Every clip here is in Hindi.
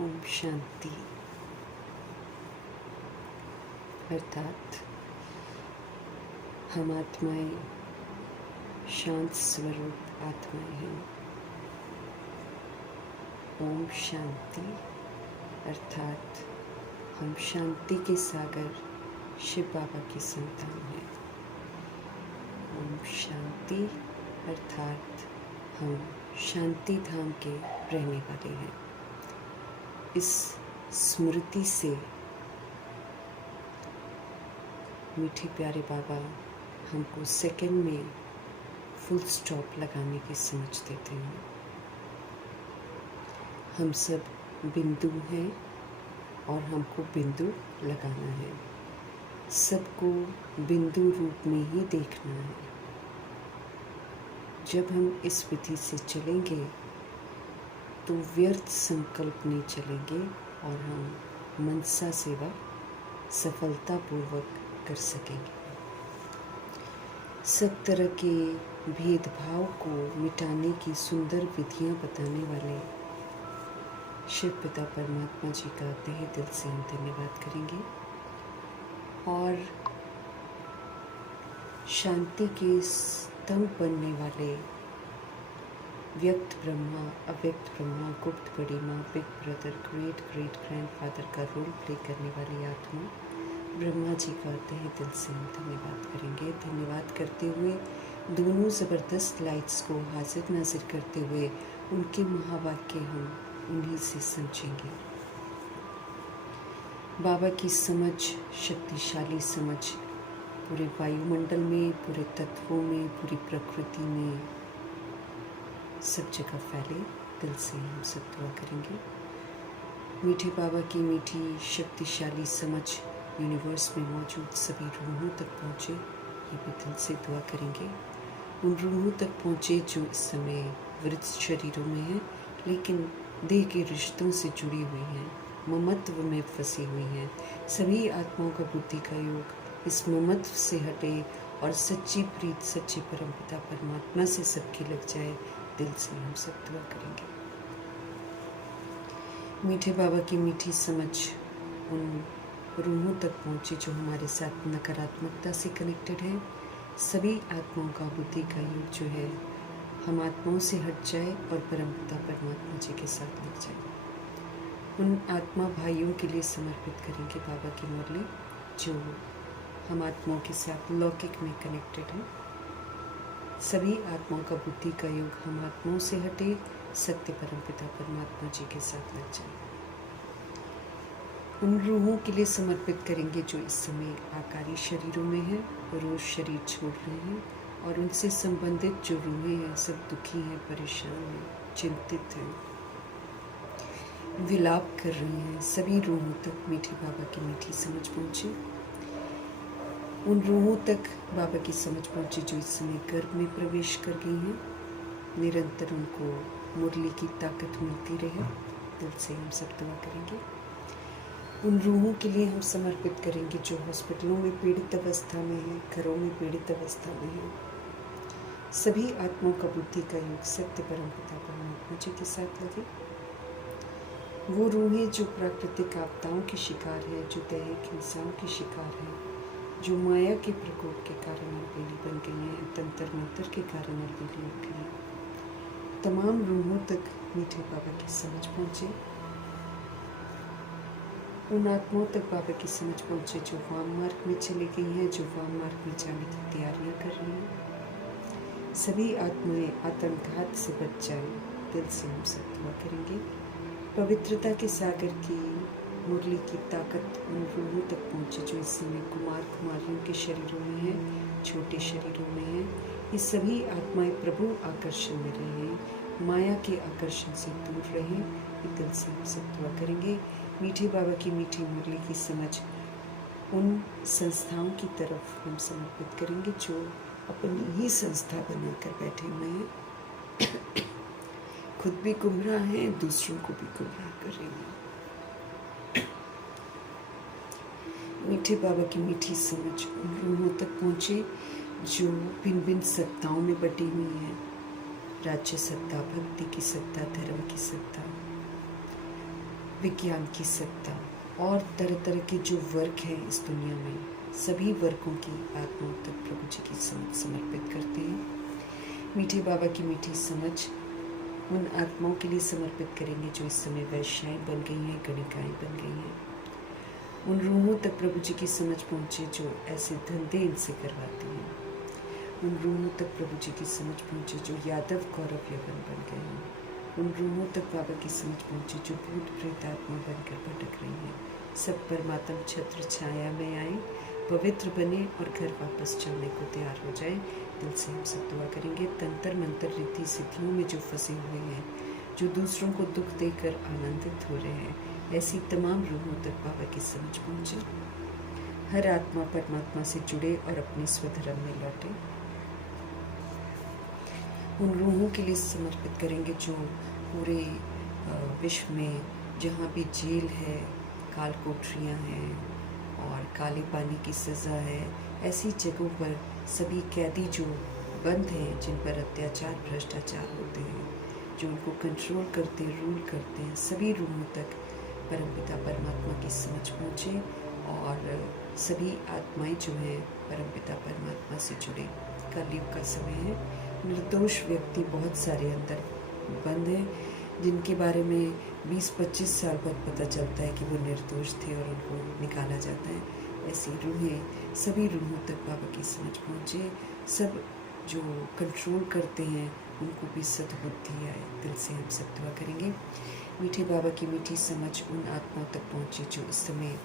ओम शांति। अर्थात हम आत्माएं शांत स्वरूप आत्माएं हैं। ओम शांति अर्थात हम शांति के सागर शिव बाबा की संतान हैं। ओम शांति अर्थात हम शांति धाम के रहने वाले हैं। इस स्मृति से मीठे प्यारे बाबा हमको सेकंड में फुल स्टॉप लगाने की समझ देते हैं। हम सब बिंदु हैं और हमको बिंदु लगाना है। सबको बिंदु रूप में ही देखना है। जब हम इस विधि से चलेंगे तो व्यर्थ संकल्प नहीं चलेंगे और हम मनसा सेवा सफलतापूर्वक कर सकेंगे। सब तरह के भेदभाव को मिटाने की सुंदर विधियां बताने वाले शिव पिता परमात्मा जी का तहे दिल से हम धन्यवाद करेंगे और शांति के स्तंभ बनने वाले व्यक्त ब्रह्मा, अव्यक्त ब्रह्मा, गुप्त बड़ी माँ, big brother, great great grandfather का रोल प्ले करने वाली आत्मा ब्रह्मा जी का तहे दिल से हम धन्यवाद करेंगे। धन्यवाद करते हुए दोनों ज़बरदस्त लाइट्स को हाजिर नाजिर करते हुए उनके महावाक्य हम उन्हीं से समझेंगे। बाबा की समझ, शक्तिशाली समझ पूरे वायुमंडल में, पूरे तत्वों में, पूरी प्रकृति में सब जगह फैले। दिल से हम सब दुआ करेंगे। मीठे बाबा की मीठी शक्तिशाली समझ यूनिवर्स में मौजूद सभी रूहों तक पहुँचे, ये भी दिल से दुआ करेंगे। उन रूहों तक पहुँचे जो इस समय वृद्ध शरीरों में हैं लेकिन देह के रिश्तों से जुड़ी हुई हैं, ममत्व में फंसी हुई हैं। सभी आत्माओं का बुद्धि का योग इस ममत्व से हटे और सच्ची प्रीत सच्चे परमपिता परमात्मा से सबकी लग जाए। दिल से हम सब दुआ करेंगे। मीठे बाबा की मीठी समझ उन रूहों तक पहुँचे जो हमारे साथ नकारात्मकता से कनेक्टेड है। सभी आत्माओं का बुद्धि का योग जो है हम आत्माओं से हट जाए और परमपिता परमात्मा जी के साथ लग जाए। उन आत्मा भाइयों के लिए समर्पित करेंगे बाबा की मुरली जो हम आत्माओं के साथ लौकिक में कनेक्टेड हैं। सभी आत्माओं का बुद्धि का योग हम आत्माओं से हटे, सत्य परमपिता परमात्मा जी के साथ लग जाए। उन रूहों के लिए समर्पित करेंगे जो इस समय आकारी शरीरों में हैं, रोज शरीर छोड़ रहे हैं और उनसे संबंधित जो रूहें हैं सब दुखी हैं, परेशान हैं, चिंतित हैं, विलाप कर रही हैं। सभी रूहों तक मीठे बाबा की मीठी समझ पहुँचे। उन रूहों तक बाबा की समझ पहुँचे जो इस समय गर्भ में प्रवेश कर गई हैं। निरंतर उनको मुरली की ताकत मिलती रहे। दिल से हम सब दुआ करेंगे। उन रूहों के लिए हम समर्पित करेंगे जो हॉस्पिटलों में पीड़ित अवस्था में हैं, घरों में पीड़ित अवस्था में हैं। सभी आत्माओं का बुद्धि का योग सत्य परमपिता परमात्मा जी के साथ लगे। वो रूहें जो प्राकृतिक आपदाओं के शिकार हैं, जो दैहिक हिंसाओं के शिकार हैं, जो माया के प्रकोप के कारण अलबेली बन गई हैं, तंत्र मंत्र के कारण अलबेली हो गई हैं, तमाम रूहों तक मीठे बाबा की समझ पहुँचे। उन आत्माओं तक बाबा की समझ पहुँचे जो वाम मार्ग में चली गई हैं, जो वाम मार्ग में जाने की तैयारियां कर रही हैं। सभी आत्माएं आतंकघात से बच जाएं। दिल से हम सब दुआ करेंगे। पवित्रता के सागर की मुरली की ताकत उन रूहों तक पहुँचे जो इस समय कुमार कुमारियों के शरीरों में हैं, छोटे शरीरों में हैं। ये सभी आत्माएं प्रभु आकर्षण में रहें, माया के आकर्षण से दूर रहें। ये दिल से हम सब दुआ करेंगे। मीठे बाबा की मीठी मुरली की समझ उन संस्थाओं की तरफ हम समर्पित करेंगे जो अपनी ही संस्था बनाकर बैठे हुए हैं, खुद भी गुमराह हैं, दूसरों को भी गुमराह कर रहे हैं। मीठे बाबा की मीठी समझ उन रूहों तक पहुँचे जो भिन्न भिन्न सत्ताओं में बटी हुई हैं, राज्य सत्ता, भक्ति की सत्ता, धर्म की सत्ता, विज्ञान की सत्ता और तरह तरह के जो वर्ग हैं इस दुनिया में, सभी वर्गों की आत्माओं तक प्रभु जी की समझ समर्पित करते हैं। मीठे बाबा की मीठी समझ उन आत्माओं के लिए समर्पित करेंगे जो इस समय वैश्याएं बन गई हैं, गणिकाएं बन गई हैं। उन रूहों तक प्रभु जी की समझ पहुँचे जो ऐसे धंधे इनसे करवाती हैं। उन रूहों तक प्रभु जी की समझ पहुँचे जो यादव कौरव यवन बन गए हैं। उन रूहों तक बाबा की समझ पहुँचे जो भूत प्रेत आत्मा बनकर भटक रही हैं। सब परमात्मा छत्र छाया में आए, पवित्र बने और घर वापस चलने को तैयार हो जाए। दिल से हम सब दुआ करेंगे। तंत्र मंत्र रीति सिद्धियों में जो फंसे हुए हैं, जो दूसरों को दुख देकर आनंदित हो रहे हैं, ऐसी तमाम रूहों तक बाबा की समझ पहुँचे। हर आत्मा परमात्मा से जुड़े और अपने स्वधर्म में लौटे। उन रूहों के लिए समर्पित करेंगे जो पूरे विश्व में जहाँ भी जेल है, काल कोठरियाँ हैं और काले पानी की सज़ा है, ऐसी जगहों पर सभी कैदी जो बंद हैं, जिन पर अत्याचार भ्रष्टाचार होते हैं, जो उनको कंट्रोल करते रूल करते हैं, सभी रूहों तक परमपिता परमात्मा की समझ पहुँचे और सभी आत्माएं जो हैं परमपिता परमात्मा से जुड़े। कलयुग का समय है। निर्दोष व्यक्ति बहुत सारे अंदर बंद हैं, जिनके बारे में 20-25 साल बाद पता चलता है कि वो निर्दोष थे और उनको निकाला जाता है। ऐसी रूहें सभी रूहों तक बाबा की समझ पहुँचे। सब जो कंट्रोल करते हैं उनको भी सद्बुद्धि आए। दिल से हम सब दुआ करेंगे। मीठे बाबा की मीठी समझ उन आत्माओं तक पहुँचे जो इस समय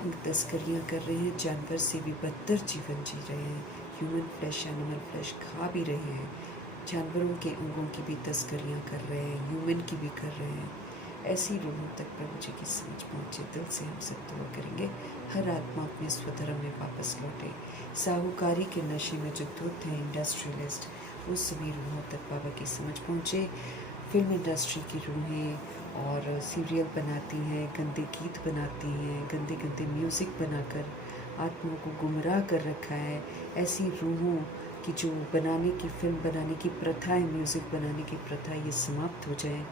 अंग तस्करियाँ कर रहे हैं, जानवर से भी बदतर जीवन जी रहे हैं, ह्यूमन फ्लैश एनिमल फ्लैश खा भी रहे हैं, जानवरों के अंगों की भी तस्करियाँ कर रहे हैं, ह्यूमन की भी कर रहे हैं। ऐसी रूहों तक प्रभु जी की समझ पहुँचे। दिल से हम सब दुआ करेंगे। हर आत्मा अपने स्वधर्म में वापस लौटे। साहूकारी के नशे में जो धुत हैं, इंडस्ट्रियलिस्ट, उस सभी रूहों तक बाबा की समझ पहुँचे। फिल्म इंडस्ट्री की रूहें और सीरियल बनाती हैं, गंदे गीत बनाती हैं, गंदे गंदे म्यूज़िक बनाकर आत्माओं को गुमराह कर रखा है। ऐसी रूहों की जो बनाने की फिल्म बनाने की प्रथा है, म्यूज़िक बनाने की प्रथा, ये समाप्त हो जाए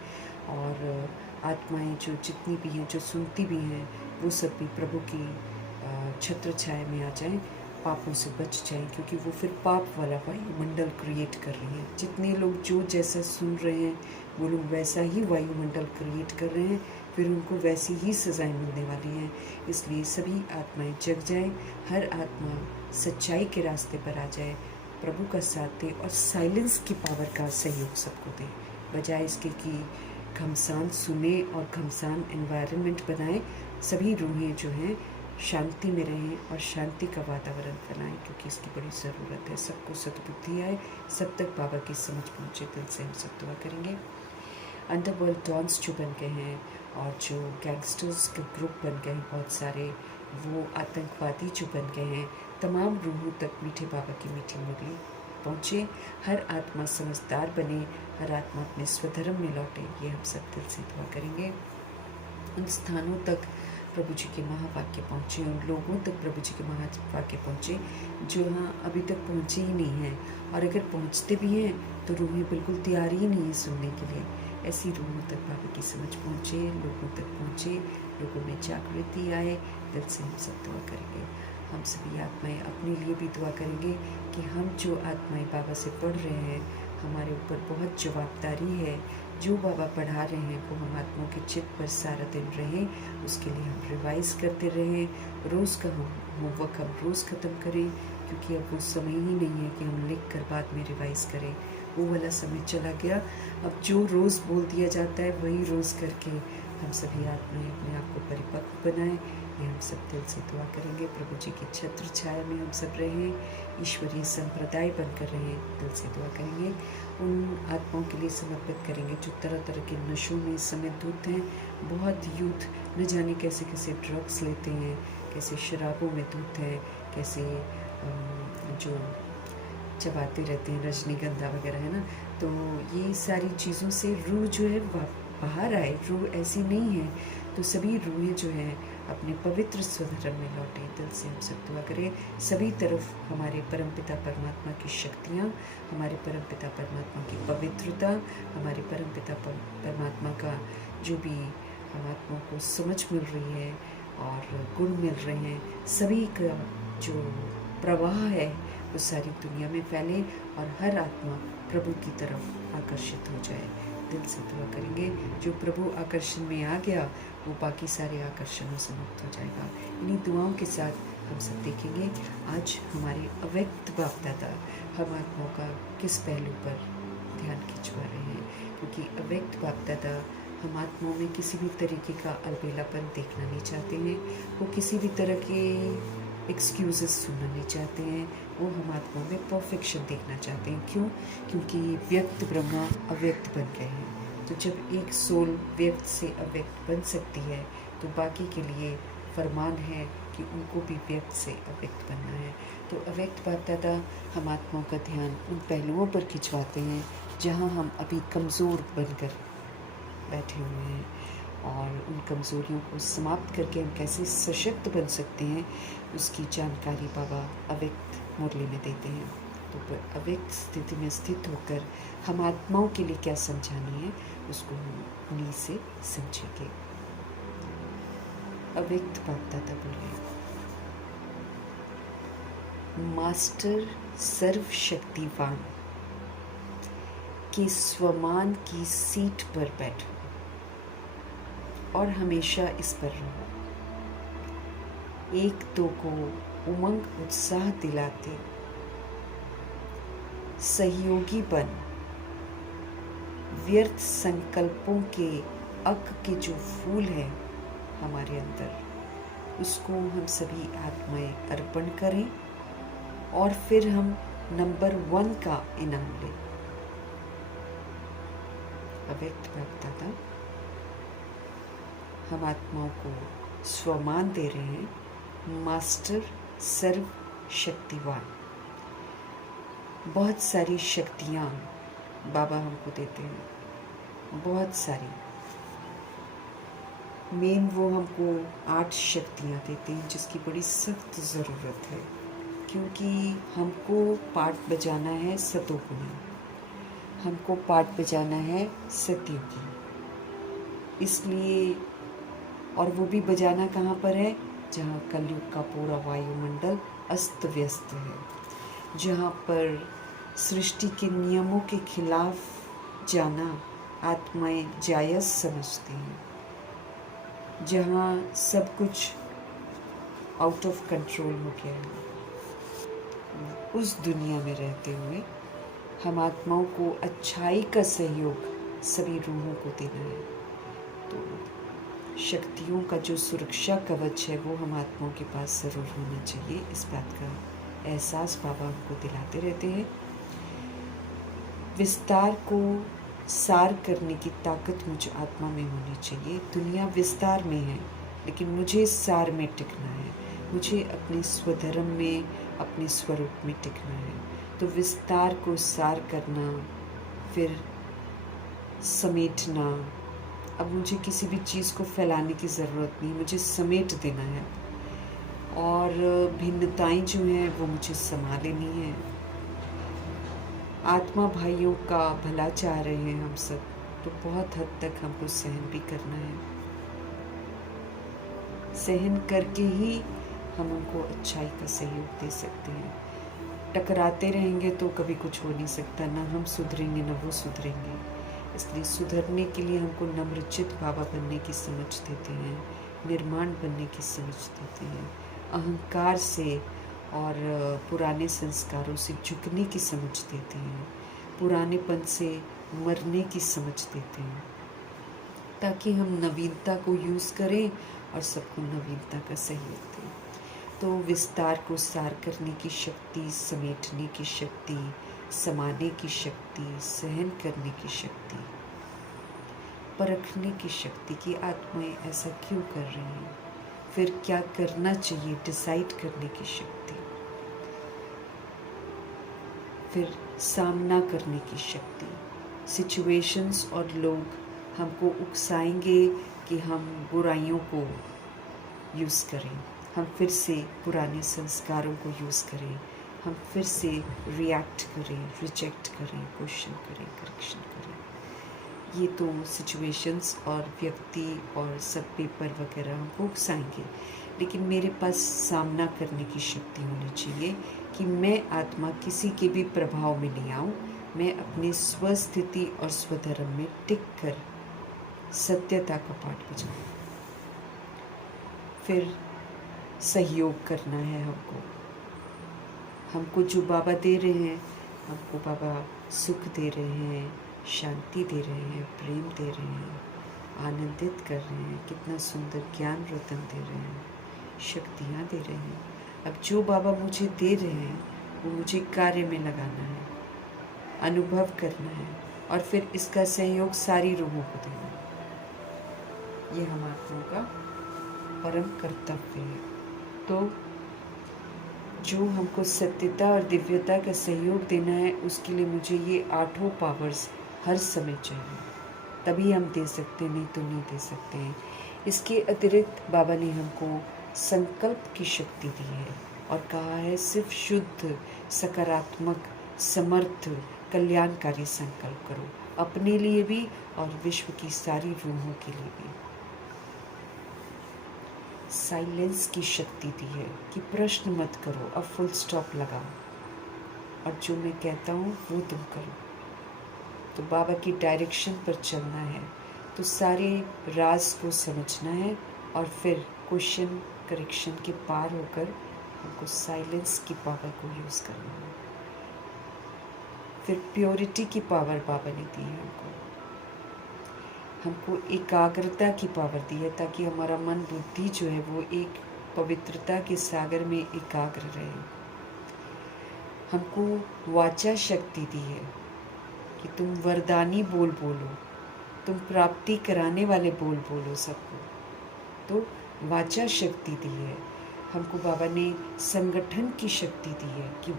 और आत्माएं जो जितनी भी हैं, जो सुनती भी हैं, वो सब भी प्रभु की छत्र छाया में आ जाएं, पापों से बच जाएं, क्योंकि वो फिर पाप वाला वायुमंडल क्रिएट कर रही हैं। जितने लोग जो जैसा सुन रहे हैं वो लोग वैसा ही वायुमंडल क्रिएट कर रहे हैं, फिर उनको वैसी ही सज़ाएं मिलने वाली हैं। इसलिए सभी आत्माएं जग जाएं, हर आत्मा सच्चाई के रास्ते पर आ जाए, प्रभु का साथ दे और साइलेंस की पावर का सहयोग सबको दे, बजाय इसके कि घमसान सुने और घमसान एनवायरनमेंट बनाएं। सभी रूहें जो हैं शांति में रहें और शांति का वातावरण फैलाएं, क्योंकि इसकी बड़ी ज़रूरत है। सबको सद्बुद्धि आए, सब तक बाबा की समझ पहुँचे। दिल से हम सब दुआ करेंगे। अंडरवर्ल्ड डॉन्स जो बन गए हैं और जो गैंगस्टर्स के ग्रुप बन गए हैं बहुत सारे, वो आतंकवादी जो बन गए हैं, तमाम रूहों तक मीठे बाबा की मीठी मुरली पहुँचे। हर आत्मा समझदार बने, हर आत्मा अपने स्वधर्म में लौटे, ये हम सब दिल से दुआ करेंगे। उन स्थानों तक प्रभु जी के महावाक्य पहुँचे, उन लोगों तक प्रभु जी के महावाक्य पहुँचे जो यहाँ अभी तक पहुँचे ही नहीं हैं, और अगर पहुँचते भी हैं तो रूहें बिल्कुल तैयार ही नहीं है सुनने के लिए। ऐसी रूहों तक बाबा की समझ पहुँचे, लोगों तक पहुँचे, लोगों में जागृति आए। दिल से हम सब दुआ करेंगे। हम सभी आत्माएं अपने लिए भी दुआ करेंगे कि हम जो आत्माएं बाबा से पढ़ रहे हैं, हमारे ऊपर बहुत जवाबदारी है। जो बाबा पढ़ा रहे हैं वो हम आत्माओं के चित्त पर सारा दिन रहें, उसके लिए हम रिवाइज़ करते रहें। रोज़ का होमवर्क हम रोज़ ख़त्म करें, क्योंकि अब वो समय ही नहीं है कि हम लिख कर बाद में रिवाइज़ करें। वो वाला समय चला गया। अब जो रोज़ बोल दिया जाता है वही रोज़ करके हम सभी आत्माएं अपने आप को परिपक्व बनाएं। ये हम सब दिल से दुआ करेंगे। प्रभु जी की छत्र छाया में हम सब रहें, ईश्वरीय संप्रदाय बनकर रहें। दिल से दुआ करेंगे। उन आत्माओं के लिए समर्पित करेंगे जो तरह तरह के नशों में इस समय धुत हैं। बहुत यूथ न जाने कैसे कैसे ड्रग्स लेते हैं, कैसे शराबों में धुत हैं, कैसे जो चबाते रहते हैं, रजनीगंधा वगैरह, है ना। तो ये सारी चीज़ों से रूह जो है बाहर आए। रूह ऐसी नहीं है, तो सभी रूहें जो हैं अपने पवित्र स्वधर्म में लौटे। दिल से हम सब दुआ करें। सभी तरफ हमारे परमपिता परमात्मा की शक्तियाँ, हमारे परमपिता परमात्मा की पवित्रता, हमारे परमपिता परमात्मा का जो भी हम आत्माओं को समझ मिल रही है और गुण मिल रहे हैं। सभी का जो प्रवाह है वो सारी दुनिया में फैले और हर आत्मा प्रभु की तरफ आकर्षित हो जाए। दिल से दुआ करेंगे, जो प्रभु आकर्षण में आ गया वो बाकी सारे आकर्षणों से मुक्त हो जाएगा। इन्हीं दुआओं के साथ हम सब देखेंगे आज हमारे अव्यक्त बाप दादा हम आत्माओं का किस पहलू पर ध्यान खिंचवा रहे हैं, क्योंकि अव्यक्त बाप दादा हम आत्माओं में किसी भी तरीके का अलबेलापन देखना नहीं चाहते हैं। वो किसी भी तरह के एक्सक्यूजेस सुनना नहीं चाहते हैं। वो हम आत्माओं में परफेक्शन देखना चाहते हैं। क्यों? क्योंकि व्यक्त ब्रह्मा अव्यक्त बन गए हैं। तो जब एक सोल व्यक्त से अव्यक्त बन सकती है तो बाकी के लिए फरमान है कि उनको भी व्यक्त से अव्यक्त बनना है। तो अव्यक्त बाप दादा हम आत्माओं का ध्यान उन पहलुओं पर खिंचवाते हैं जहाँ हम अभी कमज़ोर बनकर बैठे हुए हैं, और उन कमज़ोरियों को समाप्त करके हम कैसे सशक्त बन सकते हैं उसकी जानकारी बाबा अव्यक्त मुरली में देते हैं। तो अव्यक्त स्थिति में स्थित होकर हम आत्माओं के लिए क्या समझानी है उसको हम उन्हीं से समझेंगे। अव्यक्त बाप दादा बोले, मास्टर सर्वशक्तिवान के स्वमान की सीट पर बैठो और हमेशा इस पर रहो। एक दो को उमंग उत्साह दिलाते सहयोगी बन व्यर्थ संकल्पों के अक के जो फूल है हमारे अंदर उसको हम सभी आत्माएं अर्पण करें और फिर हम नंबर 1 का इनाम लें। अव्यक्त बाप दादा हम आत्माओं को स्वमान दे रहे हैं, मास्टर सर्व शक्तिवान। बहुत सारी शक्तियाँ बाबा हमको देते हैं, बहुत सारी। मेन वो हमको 8 शक्तियाँ देते हैं जिसकी बड़ी सख्त ज़रूरत है, क्योंकि हमको पाठ बजाना है सतोगुणी, हमको पाठ बजाना है सतयुगी। इसलिए और वो भी बजाना कहाँ पर है? जहाँ कलयुग का पूरा वायुमंडल अस्त व्यस्त है, जहाँ पर सृष्टि के नियमों के खिलाफ जाना आत्माएं जायज़ समझती हैं, जहाँ सब कुछ आउट ऑफ कंट्रोल हो गया है। उस दुनिया में रहते हुए हम आत्माओं को अच्छाई का सहयोग सभी रूहों को देना है। तो शक्तियों का जो सुरक्षा कवच है वो हम आत्माओं के पास ज़रूर होना चाहिए। इस बात का एहसास बाबा हमको दिलाते रहते हैं। विस्तार को सार करने की ताकत मुझे आत्मा में होनी चाहिए। दुनिया विस्तार में है लेकिन मुझे सार में टिकना है, मुझे अपने स्वधर्म में, अपने स्वरूप में टिकना है। तो विस्तार को सार करना, फिर समेटना। अब मुझे किसी भी चीज़ को फैलाने की ज़रूरत नहीं, मुझे समेट देना है। और भिन्नताएं जो हैं वो मुझे समा लेनी है। आत्मा भाइयों का भला चाह रहे हैं हम सब, तो बहुत हद तक हमको सहन भी करना है। सहन करके ही हम उनको अच्छाई का सहयोग दे सकते हैं। टकराते रहेंगे तो कभी कुछ हो नहीं सकता, ना हम सुधरेंगे ना वो सुधरेंगे। इसलिए सुधरने के लिए हमको नम्रचित बाबा बनने की समझ देते हैं, निर्माण बनने की समझ देते हैं, अहंकार से और पुराने संस्कारों से झुकने की समझ देते हैं, पुरानेपन से मरने की समझ देते हैं, ताकि हम नवीनता को यूज़ करें और सबको नवीनता का सहयोग दें। तो विस्तार को सार करने की शक्ति, समेटने की शक्ति, समाने की शक्ति, सहन करने की शक्ति, परखने की शक्ति कि आत्माएं ऐसा क्यों कर रही हैं, फिर क्या करना चाहिए, डिसाइड करने की शक्ति, फिर सामना करने की शक्ति। सिचुएशंस और लोग हमको उकसाएंगे कि हम बुराइयों को यूज़ करें, हम फिर से पुराने संस्कारों को यूज़ करें, हम फिर से रिएक्ट करें, रिजेक्ट करें, क्वेश्चन करें, करेक्शन करें। ये तो सिचुएशंस और व्यक्ति और सब पेपर वगैरह हमको उकसाएंगे, लेकिन मेरे पास सामना करने की शक्ति होनी चाहिए कि मैं आत्मा किसी के भी प्रभाव में नहीं आऊँ। मैं अपनी स्वस्थिति और स्वधर्म में टिक कर सत्यता का पाठ बजाऊँ। फिर सहयोग करना है हमको जो बाबा दे रहे हैं, हमको बाबा सुख दे रहे हैं, शांति दे रहे हैं, प्रेम दे रहे हैं, आनंदित कर रहे हैं, कितना सुंदर ज्ञान रतन दे रहे हैं, शक्तियाँ दे रहे हैं। अब जो बाबा मुझे दे रहे हैं वो मुझे कार्य में लगाना है, अनुभव करना है और फिर इसका सहयोग सारी रूहों को देना है। ये हम आत्माओं का परम कर्तव्य है। तो जो हमको सत्यता और दिव्यता का सहयोग देना है, उसके लिए मुझे ये 8 पावर्स हर समय चाहिए, तभी हम दे सकते, नहीं तो नहीं दे सकते हैं। इसके अतिरिक्त बाबा ने हमको संकल्प की शक्ति दी है और कहा है सिर्फ शुद्ध, सकारात्मक, समर्थ, कल्याणकारी संकल्प करो, अपने लिए भी और विश्व की सारी रूहों के लिए भी। साइलेंस की शक्ति दी है कि प्रश्न मत करो, अब फुल स्टॉप लगाओ और जो मैं कहता हूँ वो तुम करो। तो बाबा की डायरेक्शन पर चलना है, तो सारे राज को समझना है और फिर क्वेश्चन करेक्शन के पार होकर हमको साइलेंस की पावर को यूज़ करना है। फिर प्योरिटी की पावर बाबा ने दी है हमको एकाग्रता की पावर दी है, ताकि हमारा मन बुद्धि जो है वो एक पवित्रता के सागर में एकाग्र रहे। हमको वाचा शक्ति दी है कि तुम वरदानी बोल बोलो, तुम प्राप्ति कराने वाले बोल बोलो सबको। तो वाचा शक्ति दी है हमको। बाबा ने संगठन की शक्ति दी है कि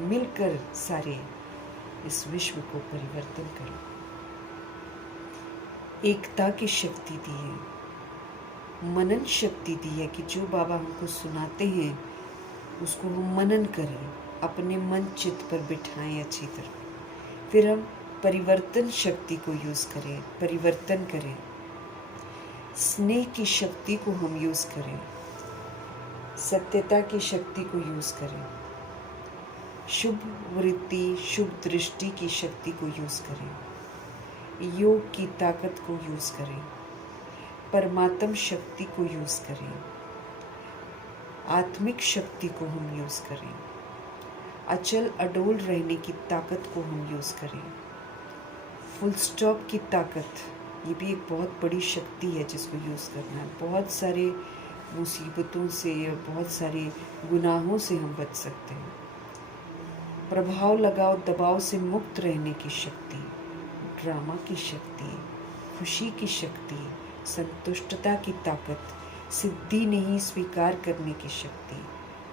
मिलकर सारे इस विश्व को परिवर्तन करो। एकता की शक्ति दी है, मनन शक्ति दी है कि जो बाबा हमको सुनाते हैं उसको हम मनन करें, अपने मन चित्त पर बिठाएं अच्छी तरह। फिर हम परिवर्तन शक्ति को यूज़ करें, परिवर्तन करें। स्नेह की शक्ति को हम यूज़ करें, सत्यता की शक्ति को यूज़ करें, शुभ वृत्ति, शुभ दृष्टि की शक्ति को यूज़ करें, योग की ताकत को यूज़ करें, परमात्म शक्ति को यूज़ करें, आत्मिक शक्ति को हम यूज़ करें, अचल अडोल रहने की ताकत को हम यूज़ करें, फुल स्टॉप की ताकत, ये भी एक बहुत बड़ी शक्ति है जिसको यूज़ करना है। बहुत सारे मुसीबतों से, बहुत सारे गुनाहों से हम बच सकते हैं। प्रभाव लगाओ दबाव से मुक्त रहने की शक्ति, ड्रामा की शक्ति, खुशी की शक्ति, संतुष्टता की ताकत, सिद्धि नहीं स्वीकार करने की शक्ति,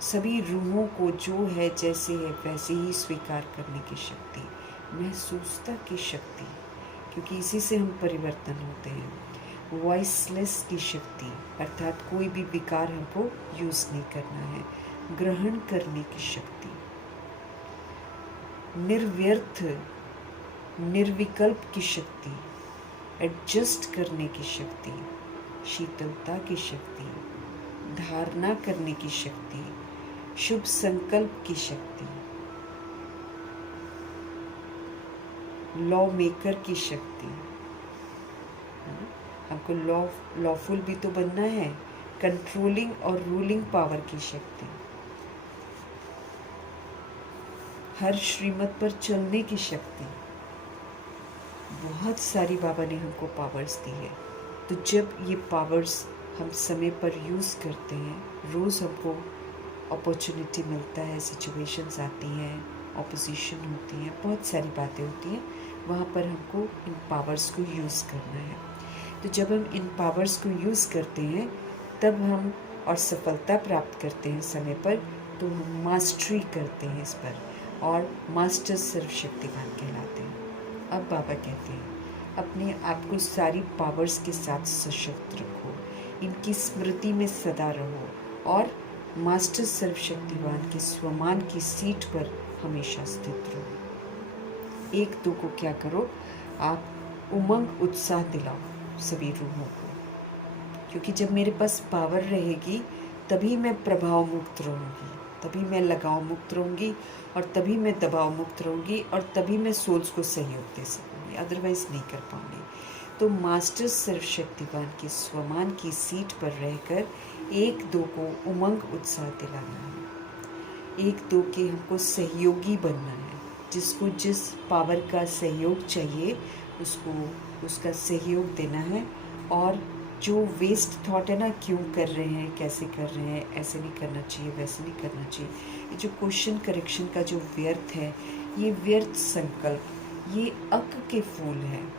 सभी रूहों को जो है जैसे है वैसे ही स्वीकार करने की शक्ति, महसूसता की शक्ति, क्योंकि इसी से हम परिवर्तन होते हैं। वॉइसलेस की शक्ति, अर्थात कोई भी विकार हमको यूज़ नहीं करना है, ग्रहण करने की शक्ति, निर्व्यर्थ निर्विकल्प की शक्ति, एडजस्ट करने की शक्ति, शीतलता की शक्ति, धारणा करने की शक्ति, शुभ संकल्प की शक्ति, लॉ मेकर की शक्ति। हमको लॉफुल भी तो बनना है, कंट्रोलिंग और रूलिंग पावर की शक्ति, हर श्रीमत पर चलने की शक्ति। बहुत सारी बाबा ने हमको पावर्स दी है। तो जब ये पावर्स हम समय पर यूज़ करते हैं, रोज़ हमको अपॉर्चुनिटी मिलता है, सिचुएशंस आती हैं, ऑपोजिशन होती है, बहुत सारी बातें होती हैं, वहाँ पर हमको इन पावर्स को यूज़ करना है। तो जब हम इन पावर्स को यूज़ करते हैं तब हम और सफलता प्राप्त करते हैं समय पर, तो हम मास्टरी करते हैं इस पर और मास्टर सर्वशक्तिवान कहलाते हैं। अब बाबा कहते हैं अपने आप को सारी पावर्स के साथ सशक्त रखो, इनकी स्मृति में सदा रहो और मास्टर सर्वशक्तिवान के स्वमान की सीट पर हमेशा स्थित रहो। एक दो को क्या करो, आप उमंग उत्साह दिलाओ सभी रूहों को, क्योंकि जब मेरे पास पावर रहेगी तभी मैं प्रभाव मुक्त रहूँगी, तभी मैं लगाव मुक्त रहूँगी, और तभी मैं दबाव मुक्त रहूँगी, और तभी मैं सोल्स को सहयोग दे सकूँगी, अदरवाइज़ नहीं कर पाऊँगी। तो मास्टर सर्वशक्तिवान के स्वमान की सीट पर रहकर एक दो को उमंग उत्साह दिलाना है, एक दो के हमको सहयोगी बनना है, जिसको जिस पावर का सहयोग चाहिए उसको उसका सहयोग देना है। और जो वेस्ट थॉट है ना, क्यों कर रहे हैं, कैसे कर रहे हैं, ऐसे नहीं करना चाहिए, वैसे नहीं करना चाहिए, ये जो क्वेश्चन करेक्शन का जो व्यर्थ है, ये व्यर्थ संकल्प, ये अक के फूल हैं,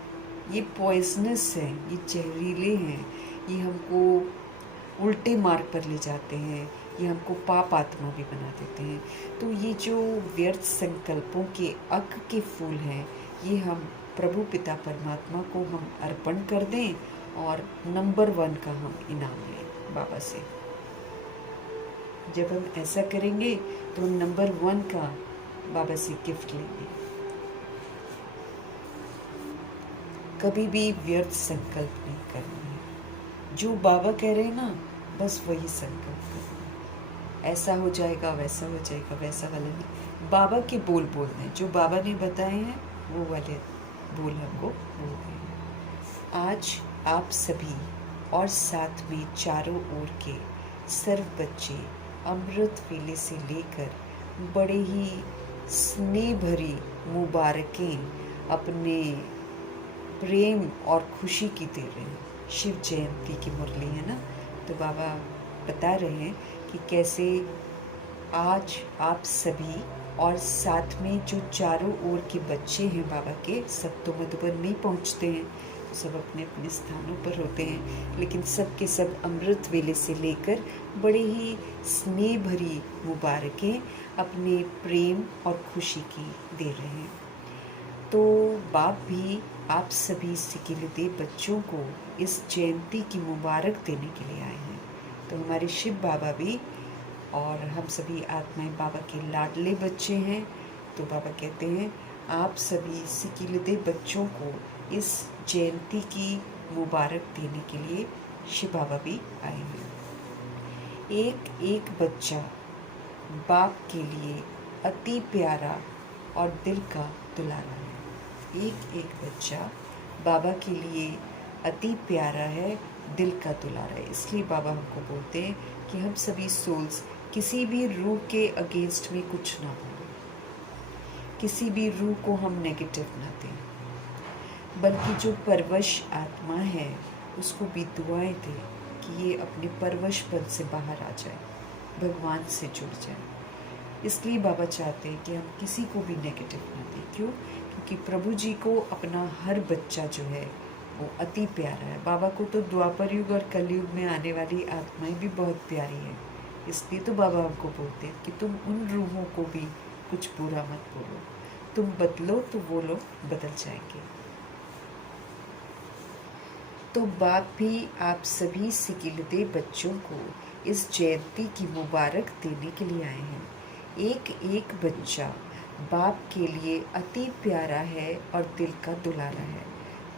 ये पॉइजनस है, ये जहरीले हैं, ये हमको उल्टे मार्ग पर ले जाते हैं, ये हमको पाप आत्मा भी बना देते हैं। तो ये जो व्यर्थ संकल्पों के अक के फूल हैं, ये हम प्रभु पिता परमात्मा को हम अर्पण कर दें, और नंबर 1 का हम इनाम लें बाबा से। जब हम ऐसा करेंगे तो हम नंबर 1 का बाबा से गिफ्ट लेंगे। कभी भी व्यर्थ संकल्प नहीं करना है, जो बाबा कह रहे हैं ना, बस वही संकल्प करना है। ऐसा हो जाएगा, वैसा हो जाएगा, वैसा वाला नहीं, बाबा के बोल बोलने हैं, जो बाबा ने बताए हैं वो वाले बोल हमको बोलने हैं। आज आप सभी और साथ में चारों ओर के सर्व बच्चे अमृत वेले से लेकर बड़े ही स्नेह भरी मुबारकें अपने प्रेम और खुशी की दे रहे हैं। शिव जयंती की मुरली है ना, तो बाबा बता रहे हैं कि कैसे आज आप सभी और साथ में जो चारों ओर के बच्चे हैं बाबा के, सब तो मधुबन नहीं पहुंचते हैं, सब अपने अपने स्थानों पर होते हैं, लेकिन सब के सब अमृत वेले से लेकर बड़े ही स्नेह भरी मुबारकें अपने प्रेम और खुशी की दे रहे हैं। तो बाप भी आप सभी सिकिलदे बच्चों को इस जयंती की मुबारक देने के लिए आए हैं। तो हमारे शिव बाबा भी और हम सभी आत्माएं बाबा के लाडले बच्चे हैं। तो बाबा कहते हैं आप सभी सिकिलदे बच्चों को इस जयंती की मुबारक देने के लिए शिव बाबा भी आए हैं। एक एक बच्चा बाप के लिए अति प्यारा और दिल का दुलारा है। एक एक बच्चा बाबा के लिए अति प्यारा है, दिल का दुलारा है। इसलिए बाबा हमको बोलते हैं कि हम सभी सोल्स किसी भी रूह के अगेंस्ट में कुछ ना बोलें, किसी भी रूह को हम नेगेटिव ना दें, बल्कि जो परवश आत्मा है उसको भी दुआएं दें कि ये अपने परवशपन से बाहर आ जाए, भगवान से जुड़ जाए। इसलिए बाबा चाहते हैं कि हम किसी को भी नेगेटिव ना दें। क्यों? क्योंकि प्रभु जी को अपना हर बच्चा जो है वो अति प्यारा है। बाबा को तो द्वापर युग और कलयुग में आने वाली आत्माएं भी बहुत प्यारी हैं। इसलिए तो बाबा हमको बोलते हैं कि तुम उन रूहों को भी कुछ बुरा मत बोलो, तुम बदलो तो वो लोग बदल जाएंगे। तो बाप भी आप सभी सिकिलदे बच्चों को इस जयंती की मुबारक देने के लिए आए हैं। एक एक बच्चा बाप के लिए अति प्यारा है और दिल का दुलारा है।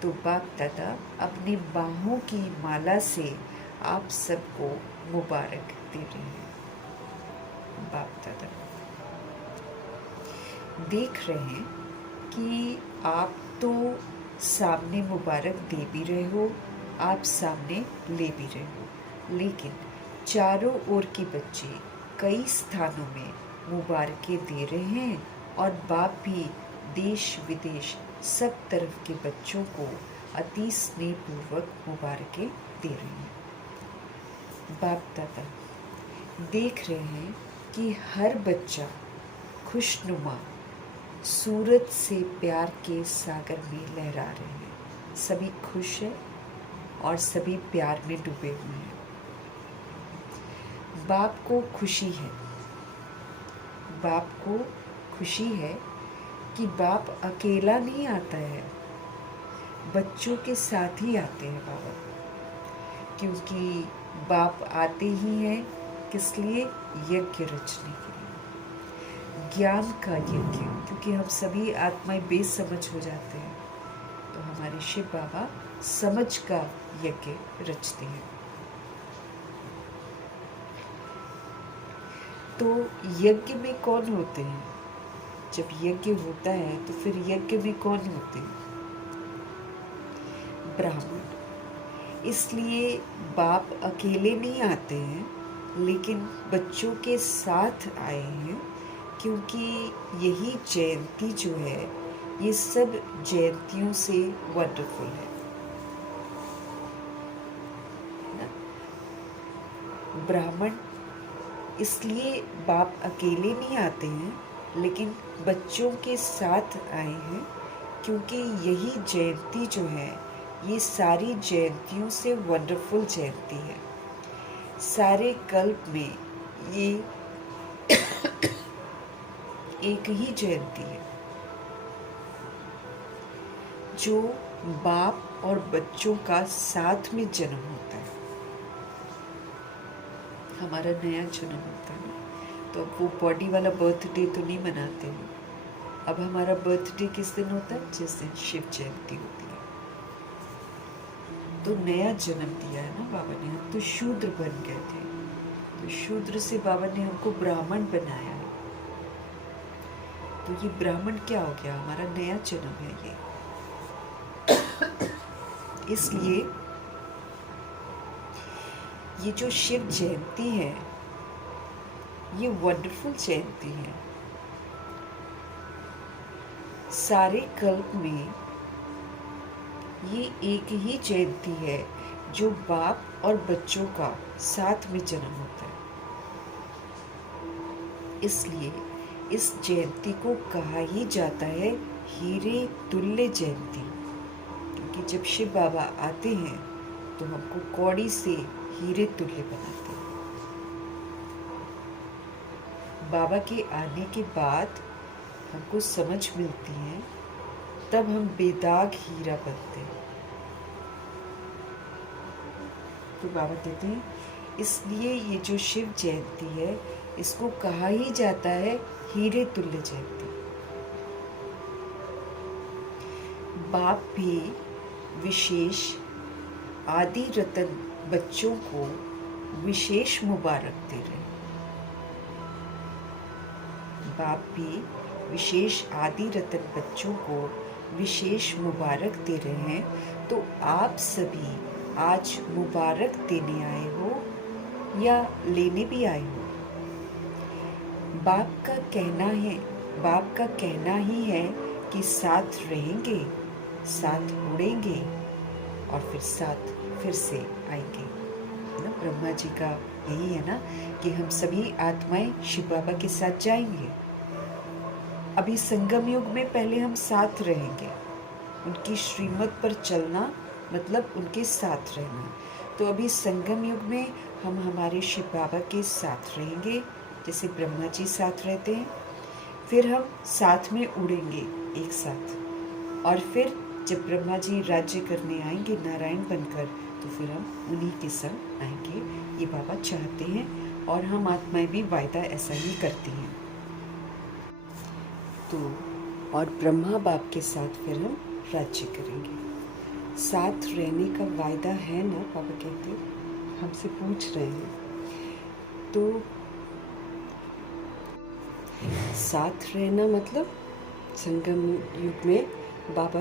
तो बाप दादा अपनी बाहों की माला से आप सबको मुबारक दे रहे हैं। बाप दादा देख रहे हैं कि आप तो सामने मुबारक दे भी रहे हो, आप सामने ले भी रहे हो, लेकिन चारों ओर के बच्चे कई स्थानों में मुबारकें दे रहे हैं, और बाप भी देश विदेश सब तरफ के बच्चों को अति स्नेहपूर्वक मुबारकें दे रहे हैं। बाप दादा देख रहे हैं कि हर बच्चा खुशनुमा सूरत से प्यार के सागर में लहरा रहे हैं। सभी खुश हैं और सभी प्यार में डूबे हुए हैं। बाप को खुशी है, बाप को खुशी है कि बाप अकेला नहीं आता है, बच्चों के साथ ही आते हैं बाबा। क्योंकि बाप आते ही हैं किस लिए? यज्ञ रचने के लिए, ज्ञान का यज्ञ। क्योंकि हम सभी आत्माएं बेसमझ हो जाते हैं, तो हमारे शिव बाबा समझ का यज्ञ रचते हैं। तो यज्ञ में कौन होते हैं? जब यज्ञ होता है तो फिर यज्ञ में कौन होते हैं? ब्राह्मण। इसलिए बाप अकेले नहीं आते हैं, लेकिन बच्चों के साथ आए हैं, क्योंकि यही जयंती जो है ये सब जयंतियों से वंडरफुल है ना? ब्राह्मण इसलिए बाप अकेले नहीं आते हैं, लेकिन बच्चों के साथ आए हैं, क्योंकि यही जयंती जो है ये सारी जयंतियों से वंडरफुल जयंती है। सारे कल्प में ये एक ही जयंती है जो बाप और बच्चों का साथ में जन्म होता है। हमारा नया जन्म होता है ना, तो वो बॉडी वाला बर्थडे तो नहीं मनाते हैं। अब हमारा बर्थडे किस दिन होता है? जिस दिन शिव जयंती होती है। तो नया जन्म दिया है ना बाबा ने। हम तो शूद्र बन गए थे, तो शूद्र से बाबा ने हमको ब्राह्मण बनाया है। तो ये ब्राह्मण क्या हो गया? हमारा नया जन्म है ये। इसलिए ये जो शिव जयंती है ये वंडरफुल जयंती है। सारे कल्प में ये एक ही जयंती है जो बाप और बच्चों का साथ में जन्म होता है। इसलिए इस जयंती को कहा ही जाता है हीरे तुल्य जयंती, क्योंकि जब शिव बाबा आते हैं तो हमको कौड़ी से हीरे तुल्य बनाते हैं। बाबा के आने के बाद हमको समझ मिलती है, तब हम बेदाग हीरा बनते हैं। तो बाबा कहते हैं इसलिए ये जो शिव जयंती है इसको कहा ही जाता है हीरे तुल्य जयंती। बाप भी विशेष आदि रतन बच्चों को विशेष मुबारक दे रहे हैं। बाप भी विशेष आदि रतन बच्चों को विशेष मुबारक दे रहे हैं। तो आप सभी आज मुबारक देने आए हो या लेने भी आए हो? बाप का कहना ही है कि साथ रहेंगे, साथ उड़ेंगे और फिर साथ फिर से आएंगे ना। ब्रह्मा जी का यही है ना कि हम सभी आत्माएं शिव बाबा के साथ जाएंगे। अभी संगम युग में पहले हम साथ रहेंगे, उनकी श्रीमत पर चलना मतलब उनके साथ रहना। तो अभी संगम युग में हम हमारे शिव बाबा के साथ रहेंगे, जैसे ब्रह्मा जी साथ रहते हैं। फिर हम साथ में उड़ेंगे एक साथ, और फिर जब ब्रह्मा जी राज्य करने आएंगे नारायण बनकर, तो फिर हम उन्हीं के संग आएंगे। ये बाबा चाहते हैं और हम आत्माएं भी वायदा ऐसा ही करती हैं। तो और ब्रह्मा बाप के साथ फिर हम राज्य करेंगे। साथ रहने का वायदा है ना, बाबा कहते हैं, हमसे पूछ रहे हैं। तो साथ रहना मतलब संगम युग में बाबा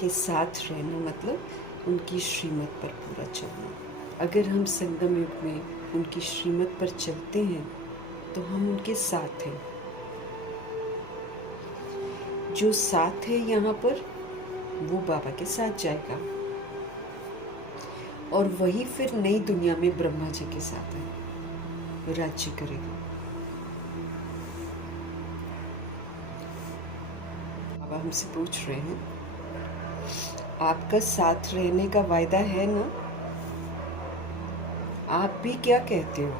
के साथ रहना मतलब उनकी श्रीमत पर पूरा चलना। अगर हम संगम युग में उनकी श्रीमत पर चलते हैं तो हम उनके साथ हैं। जो साथ है यहाँ पर वो बाबा के साथ जाएगा, और वही फिर नई दुनिया में ब्रह्मा जी के साथ है, राज्य करेगा। बाबा हमसे पूछ रहे हैं, आपका साथ रहने का वायदा है ना? आप भी क्या कहते हो?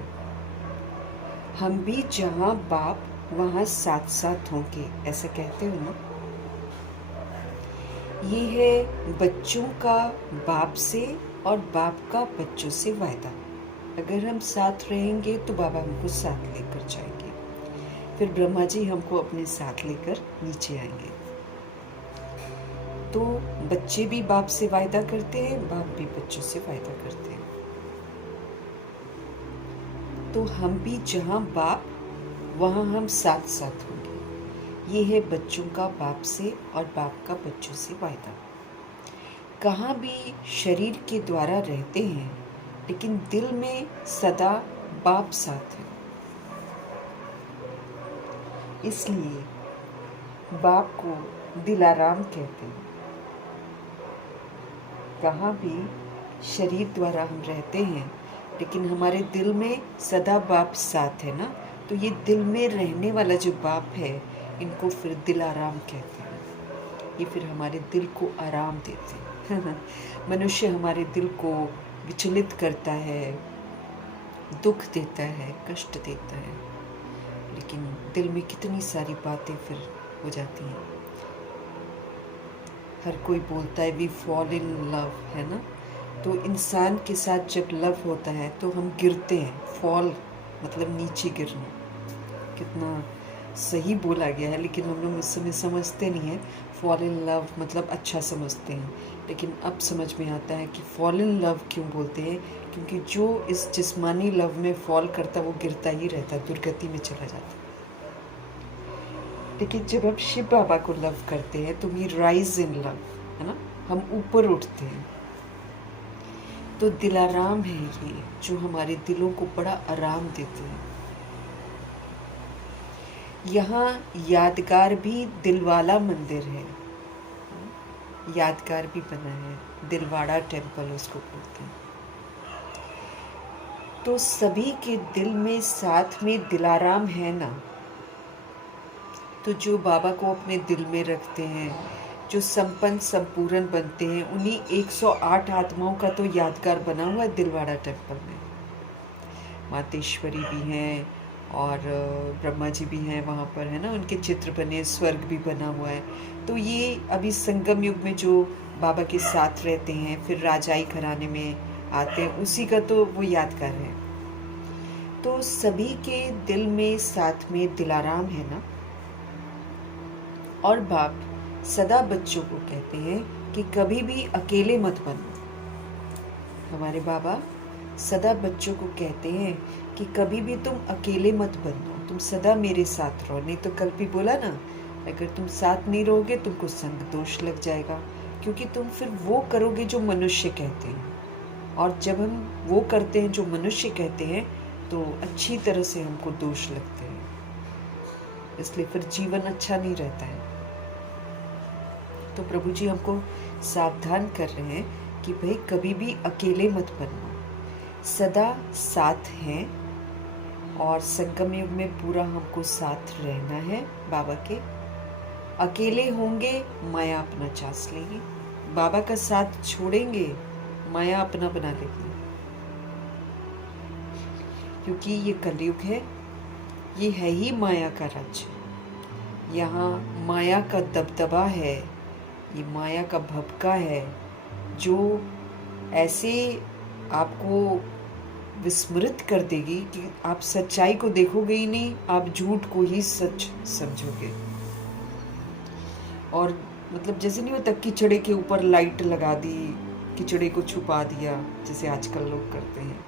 हम भी जहां बाप वहां साथ साथ होंगे, ऐसा कहते हो ना? ये है बच्चों का बाप से और बाप का बच्चों से वायदा। अगर हम साथ रहेंगे तो बाबा हमको साथ लेकर जाएंगे, फिर ब्रह्मा जी हमको अपने साथ लेकर नीचे आएंगे। तो बच्चे भी बाप से वायदा करते हैं, बाप भी बच्चों से वायदा करते हैं। तो हम भी जहाँ बाप वहाँ हम साथ साथ होंगे। ये है बच्चों का बाप से और बाप का बच्चों से वायदा। कहाँ भी शरीर के द्वारा रहते हैं, लेकिन दिल में सदा बाप साथ है। इसलिए बाप को दिलाराम कहते हैं। कहाँ भी शरीर द्वारा हम रहते हैं, लेकिन हमारे दिल में सदा बाप साथ है ना, तो ये दिल में रहने वाला जो बाप है, इनको फिर दिलाराम कहते हैं। ये फिर हमारे दिल को आराम देते हैं। मनुष्य हमारे दिल को विचलित करता है, दुख देता है, कष्ट देता है, लेकिन दिल में कितनी सारी बातें फिर हो जाती हैं। हर कोई बोलता है वी फॉल इन लव, है ना। तो इंसान के साथ जब लव होता है तो हम गिरते हैं। फॉल मतलब नीचे गिरना। कितना सही बोला गया है, लेकिन हम लोग उस समय समझते नहीं है। फॉल इन लव मतलब अच्छा समझते हैं, लेकिन अब समझ में आता है कि फॉल इन लव क्यों बोलते हैं, क्योंकि जो इस जिस्मानी लव में फॉल करता वो गिरता ही रहता, दुर्गति में चला जाता। लेकिन जब हम शिव बाबा को लव करते हैं तो वी राइज इन लव, है ना, हम ऊपर उठते हैं। तो दिलाराम है ये, जो हमारे दिलों को बड़ा आराम देते हैं। यहाँ यादगार भी दिलवाला मंदिर है, यादगार भी बना है, दिलवाड़ा टेम्पल उसको बोलते हैं। तो सभी के दिल में साथ में दिलाराम है ना। तो जो बाबा को अपने दिल में रखते हैं, जो संपन्न संपूर्ण बनते हैं, उन्हीं 108 आत्माओं का तो यादगार बना हुआ है दिलवाड़ा टेम्पल में। मातेश्वरी भी हैं और ब्रह्मा जी भी हैं वहाँ पर, है ना, उनके चित्र बने, स्वर्ग भी बना हुआ है। तो ये अभी संगम युग में जो बाबा के साथ रहते हैं, फिर राजाई घराने में आते हैं, उसी का तो वो यादगार है। तो सभी के दिल में साथ में दिलाराम है ना। और बाप सदा बच्चों को कहते हैं कि कभी भी अकेले मत बनो। हमारे बाबा सदा बच्चों को कहते हैं कि कभी भी तुम अकेले मत बनो, तुम सदा मेरे साथ रहो। नहीं तो कल भी बोला ना, अगर तुम साथ नहीं रहोगे तुमको संग दोष लग जाएगा, क्योंकि तुम फिर वो करोगे जो मनुष्य कहते हैं। और जब हम वो करते हैं जो मनुष्य कहते हैं तो अच्छी तरह से हमको दोष लगते हैं, इसलिए फिर जीवन अच्छा नहीं रहता है। तो प्रभु जी हमको सावधान कर रहे हैं कि भाई कभी भी अकेले मत बनना, सदा साथ हैं। और संगम युग में पूरा हमको साथ रहना है बाबा के। अकेले होंगे माया अपना चास लेगी, बाबा का साथ छोड़ेंगे माया अपना बना लेगी। क्योंकि ये कलयुग है, ये है ही माया का राज्य। यहाँ माया का दबदबा है, ये माया का भभका है, जो ऐसे आपको विस्मृत कर देगी कि आप सच्चाई को देखोगे ही नहीं, आप झूठ को ही सच समझोगे। और मतलब जैसे नहीं होता, किचड़े के ऊपर लाइट लगा दी, किचड़े को छुपा दिया, जैसे आजकल लोग करते हैं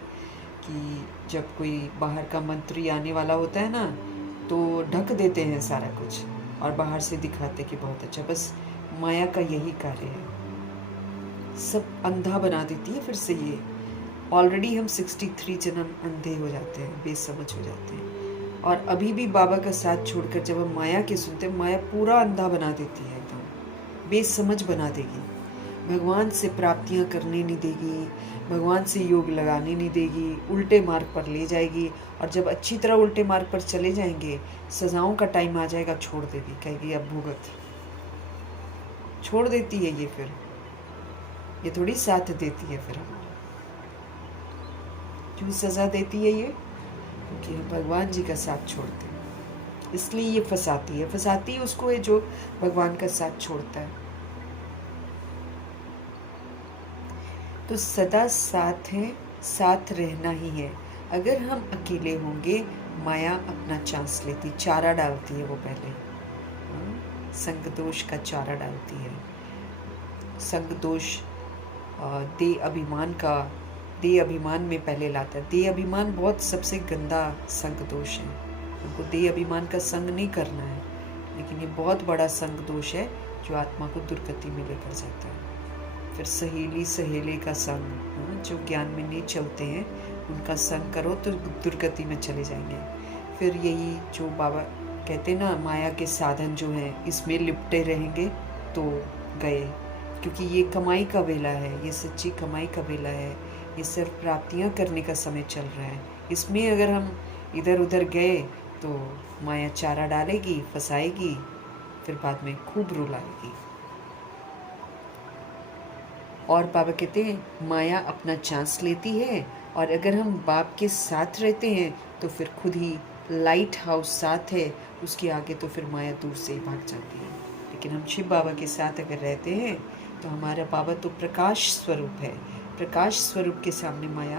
कि जब कोई बाहर का मंत्री आने वाला होता है ना, तो ढक देते हैं सारा कुछ और बाहर से दिखाते कि बहुत अच्छा। बस माया का यही कार्य है, सब अंधा बना देती है। फिर से ये ऑलरेडी हम 63 जन्म अंधे हो जाते हैं, बेसमझ हो जाते हैं। और अभी भी बाबा का साथ छोड़कर जब हम माया के सुनते हैं, माया पूरा अंधा बना देती है, एकदम बेसमझ बना देगी। भगवान से प्राप्तियां करने नहीं देगी, भगवान से योग लगाने नहीं देगी, उल्टे मार्ग पर ले जाएगी। और जब अच्छी तरह उल्टे मार्ग पर चले जाएंगे, सजाओं का टाइम आ जाएगा, छोड़ देगी, कहेगी अब भुगत। छोड़ देती है ये, फिर ये थोड़ी साथ देती है। फिर हमारा क्यों सजा देती है ये? क्योंकि हम भगवान जी का साथ छोड़ते हैं, इसलिए ये फंसाती है। फंसाती उसको है जो भगवान का साथ छोड़ता है। तो सदा साथ है, साथ रहना ही है। अगर हम अकेले होंगे, माया अपना चांस लेती, चारा डालती है वो पहले, संग दोष का चारा डालती है। संग दोष देह अभिमान में पहले लाता है। देह अभिमान बहुत सबसे गंदा संग दोष है। उनको देह अभिमान का संग नहीं करना है, लेकिन ये बहुत बड़ा संग दोष है जो आत्मा को दुर्गति में लेकर जाता है। फिर सहेली सहेले का संग, जो ज्ञान में नहीं चलते हैं उनका संग करो तो दुर्गति में चले जाएंगे। फिर यही जो बाबा कहते हैं ना, माया के साधन जो हैं इसमें लिपटे रहेंगे तो गए, क्योंकि ये कमाई का वेला है, ये सच्ची कमाई का वेला है, ये सिर्फ प्राप्तियां करने का समय चल रहा है। इसमें अगर हम इधर उधर गए तो माया चारा डालेगी, फंसाएगी, फिर बाद में खूब रुलाएगी। और बाबा कहते हैं माया अपना चांस लेती है, और अगर हम बाप के साथ रहते हैं तो फिर खुद ही लाइट हाउस साथ है, उसके आगे तो फिर माया दूर से ही भाग जाती है। लेकिन हम शिव बाबा के साथ अगर रहते हैं तो हमारा बाबा तो प्रकाश स्वरूप है, प्रकाश स्वरूप के सामने माया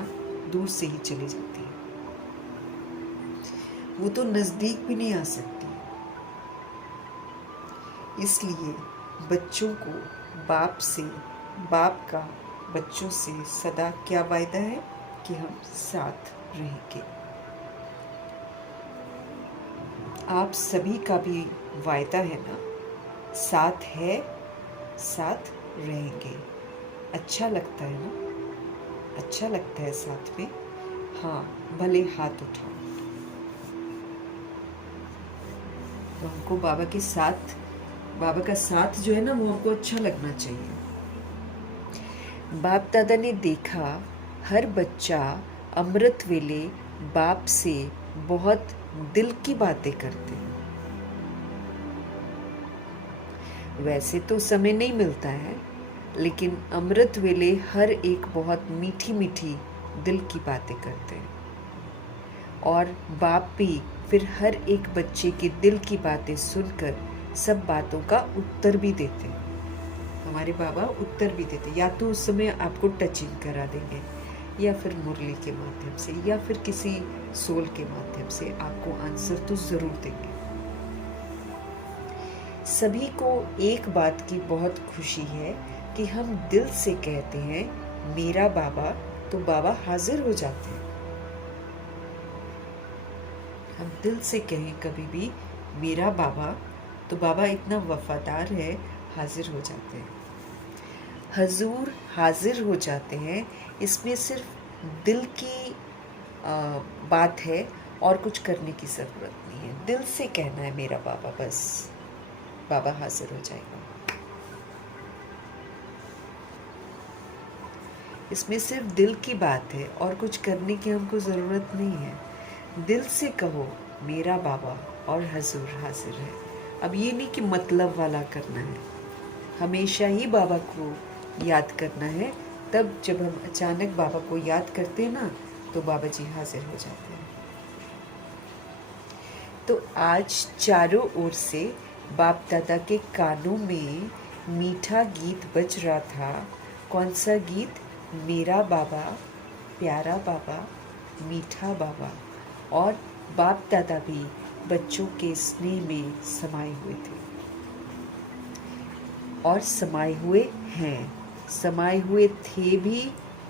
दूर से ही चली जाती है, वो तो नजदीक भी नहीं आ सकती। इसलिए बच्चों को बाप का बच्चों से सदा क्या वायदा है कि हम साथ रहेंगे। आप सभी का भी वायदा है ना, साथ है, साथ रहेंगे। अच्छा लगता है ना, अच्छा लगता है साथ में। हाँ, भले हाथ उठाओ। तो हमको बाबा का साथ जो है ना, वो हमको अच्छा लगना चाहिए। बाप दादा ने देखा हर बच्चा अमृत वेले बाप से बहुत दिल की बातें करते हैं। वैसे तो समय नहीं मिलता है, लेकिन अमृत वेले हर एक बहुत मीठी मीठी दिल की बातें करते हैं। और बाप भी फिर हर एक बच्चे के दिल की बातें सुनकर सब बातों का उत्तर भी देते हैं। हमारे बाबा उत्तर भी देते, या तो उस समय आपको टचिंग करा देंगे, या फिर मुरली के माध्यम से, या फिर किसी सोल के माध्यम से आपको आंसर तो जरूर देंगे। सभी को एक बात की बहुत खुशी है कि हम दिल से कहते हैं मेरा बाबा, तो बाबा हाजिर हो जाते हैं। हम दिल से कहें कभी भी मेरा बाबा, तो बाबा इतना वफादार है, हाजिर हो जाते हैं। हजूर हाजिर हो जाते हैं, इसमें सिर्फ दिल की बात है और कुछ करने की ज़रूरत नहीं है। दिल से कहना है मेरा बाबा, बस बाबा हाजिर हो जाएगा। इसमें सिर्फ दिल की बात है और कुछ करने की हमको ज़रूरत नहीं है। दिल से कहो मेरा बाबा और हजूर हाजिर है। अब ये नहीं कि मतलब वाला करना है, हमेशा ही बाबा को याद करना है। तब जब हम अचानक बाबा को याद करते हैं ना, तो बाबा जी हाजिर हो जाते हैं। तो आज चारों ओर से बाप दादा के कानों में मीठा गीत बज रहा था। कौन सा गीत? मेरा बाबा, प्यारा बाबा, मीठा बाबा। और बाप दादा भी बच्चों के स्नेह में समाये हुए थे और समाये हुए हैं, समाये हुए थे भी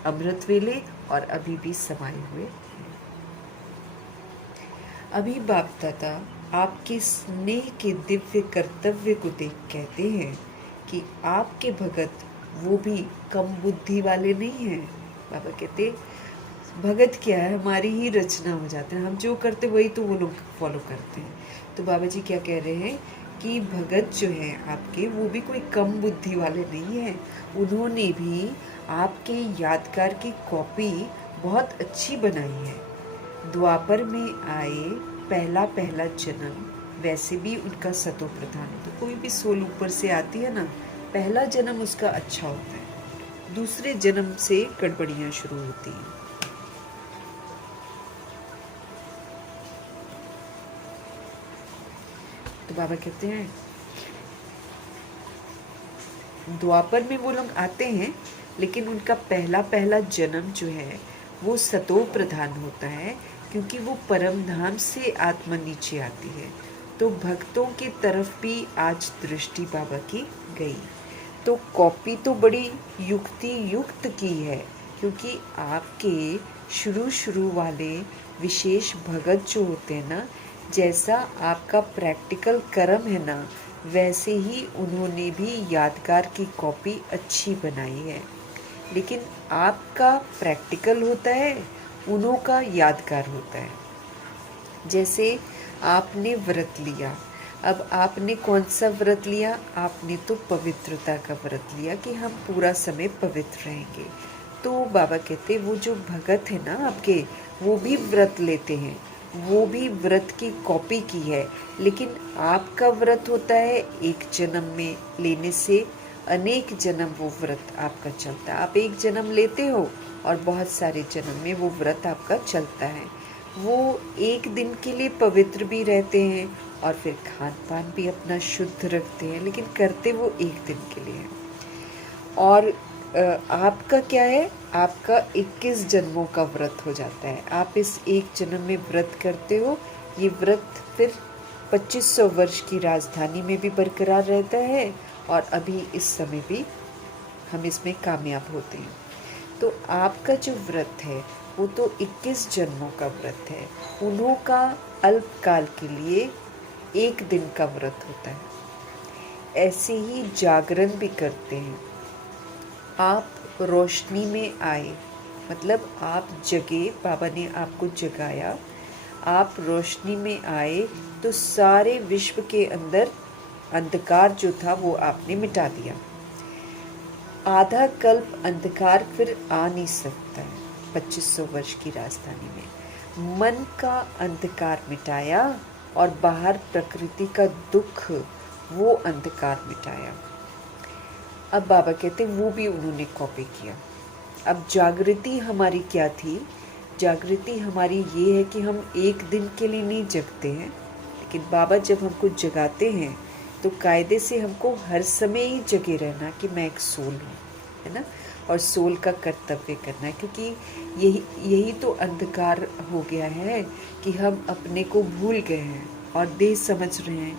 अमृत वेले और अभी भी समाये हुए हैं। अभी बाप दादा आपके स्नेह के दिव्य कर्तव्य को देख कहते हैं कि आपके भगत वो भी कम बुद्धि वाले नहीं हैं। बाबा कहते भगत क्या है, हमारी ही रचना हो जाते हैं, हम जो करते वही तो वो लोग फॉलो करते हैं। तो बाबा जी क्या कह रहे हैं कि भगत जो हैं आपके, वो भी कोई कम बुद्धि वाले नहीं हैं। उन्होंने भी आपके यादगार की कॉपी बहुत अच्छी बनाई है। द्वापर में आए पहला पहला जन्म, वैसे भी उनका सतो प्रधान है। तो कोई भी सोल ऊपर से आती है ना, पहला जन्म उसका अच्छा होता है, दूसरे जन्म से गड़बड़ियाँ शुरू होती हैं। तो बाबा कहते हैं द्वापर में वो लोग आते हैं, लेकिन उनका पहला पहला जन्म जो है वो सतो प्रधान होता है, क्योंकि वो परम धाम से आत्मा नीचे आती है। तो भक्तों की तरफ भी आज दृष्टि बाबा की गई। तो कॉपी तो बड़ी युक्ति युक्त की है, क्योंकि आपके शुरू वाले विशेष भगत जो होते हैं ना, जैसा आपका प्रैक्टिकल कर्म है ना, वैसे ही उन्होंने भी यादगार की कॉपी अच्छी बनाई है। लेकिन आपका प्रैक्टिकल होता है, उन्हों का यादगार होता है। जैसे आपने व्रत लिया, अब आपने कौन सा व्रत लिया? आपने तो पवित्रता का व्रत लिया कि हम पूरा समय पवित्र रहेंगे। तो बाबा कहते वो जो भगत है ना आपके, वो भी व्रत लेते हैं, वो भी व्रत की कॉपी की है। लेकिन आपका व्रत होता है एक जन्म में लेने से अनेक जन्म वो व्रत आपका चलता है। आप एक जन्म लेते हो और बहुत सारे जन्म में वो व्रत आपका चलता है। वो एक दिन के लिए पवित्र भी रहते हैं और फिर खान पान भी अपना शुद्ध रखते हैं, लेकिन करते वो एक दिन के लिए हैं। और आपका क्या है? आपका 21 जन्मों का व्रत हो जाता है। आप इस एक जन्म में व्रत करते हो, ये व्रत फिर 2500 वर्ष की राजधानी में भी बरकरार रहता है और अभी इस समय भी हम इसमें कामयाब होते हैं। तो आपका जो व्रत है वो तो 21 जन्मों का व्रत है, उन्हों का अल्पकाल के लिए एक दिन का व्रत होता है। ऐसे ही जागरण भी करते हैं। आप रोशनी में आए, मतलब आप जगे, बाबा ने आपको जगाया, आप रोशनी में आए तो सारे विश्व के अंदर अंधकार जो था वो आपने मिटा दिया। आधा कल्प अंधकार फिर आ नहीं सकता है 2500 वर्ष की राजधानी में। मन का अंधकार मिटाया और बाहर प्रकृति का दुख, वो अंधकार मिटाया। अब बाबा कहते वो भी उन्होंने कॉपी किया। अब जागृति हमारी क्या थी? जागृति हमारी ये है कि हम एक दिन के लिए नहीं जगते हैं, लेकिन बाबा जब हमको जगाते हैं तो कायदे से हमको हर समय ही जगे रहना कि मैं एक सोल हूँ, है ना, और सोल का कर्तव्य करना है। क्योंकि यही तो अंधकार हो गया है कि हम अपने को भूल गए हैं और देह समझ रहे हैं।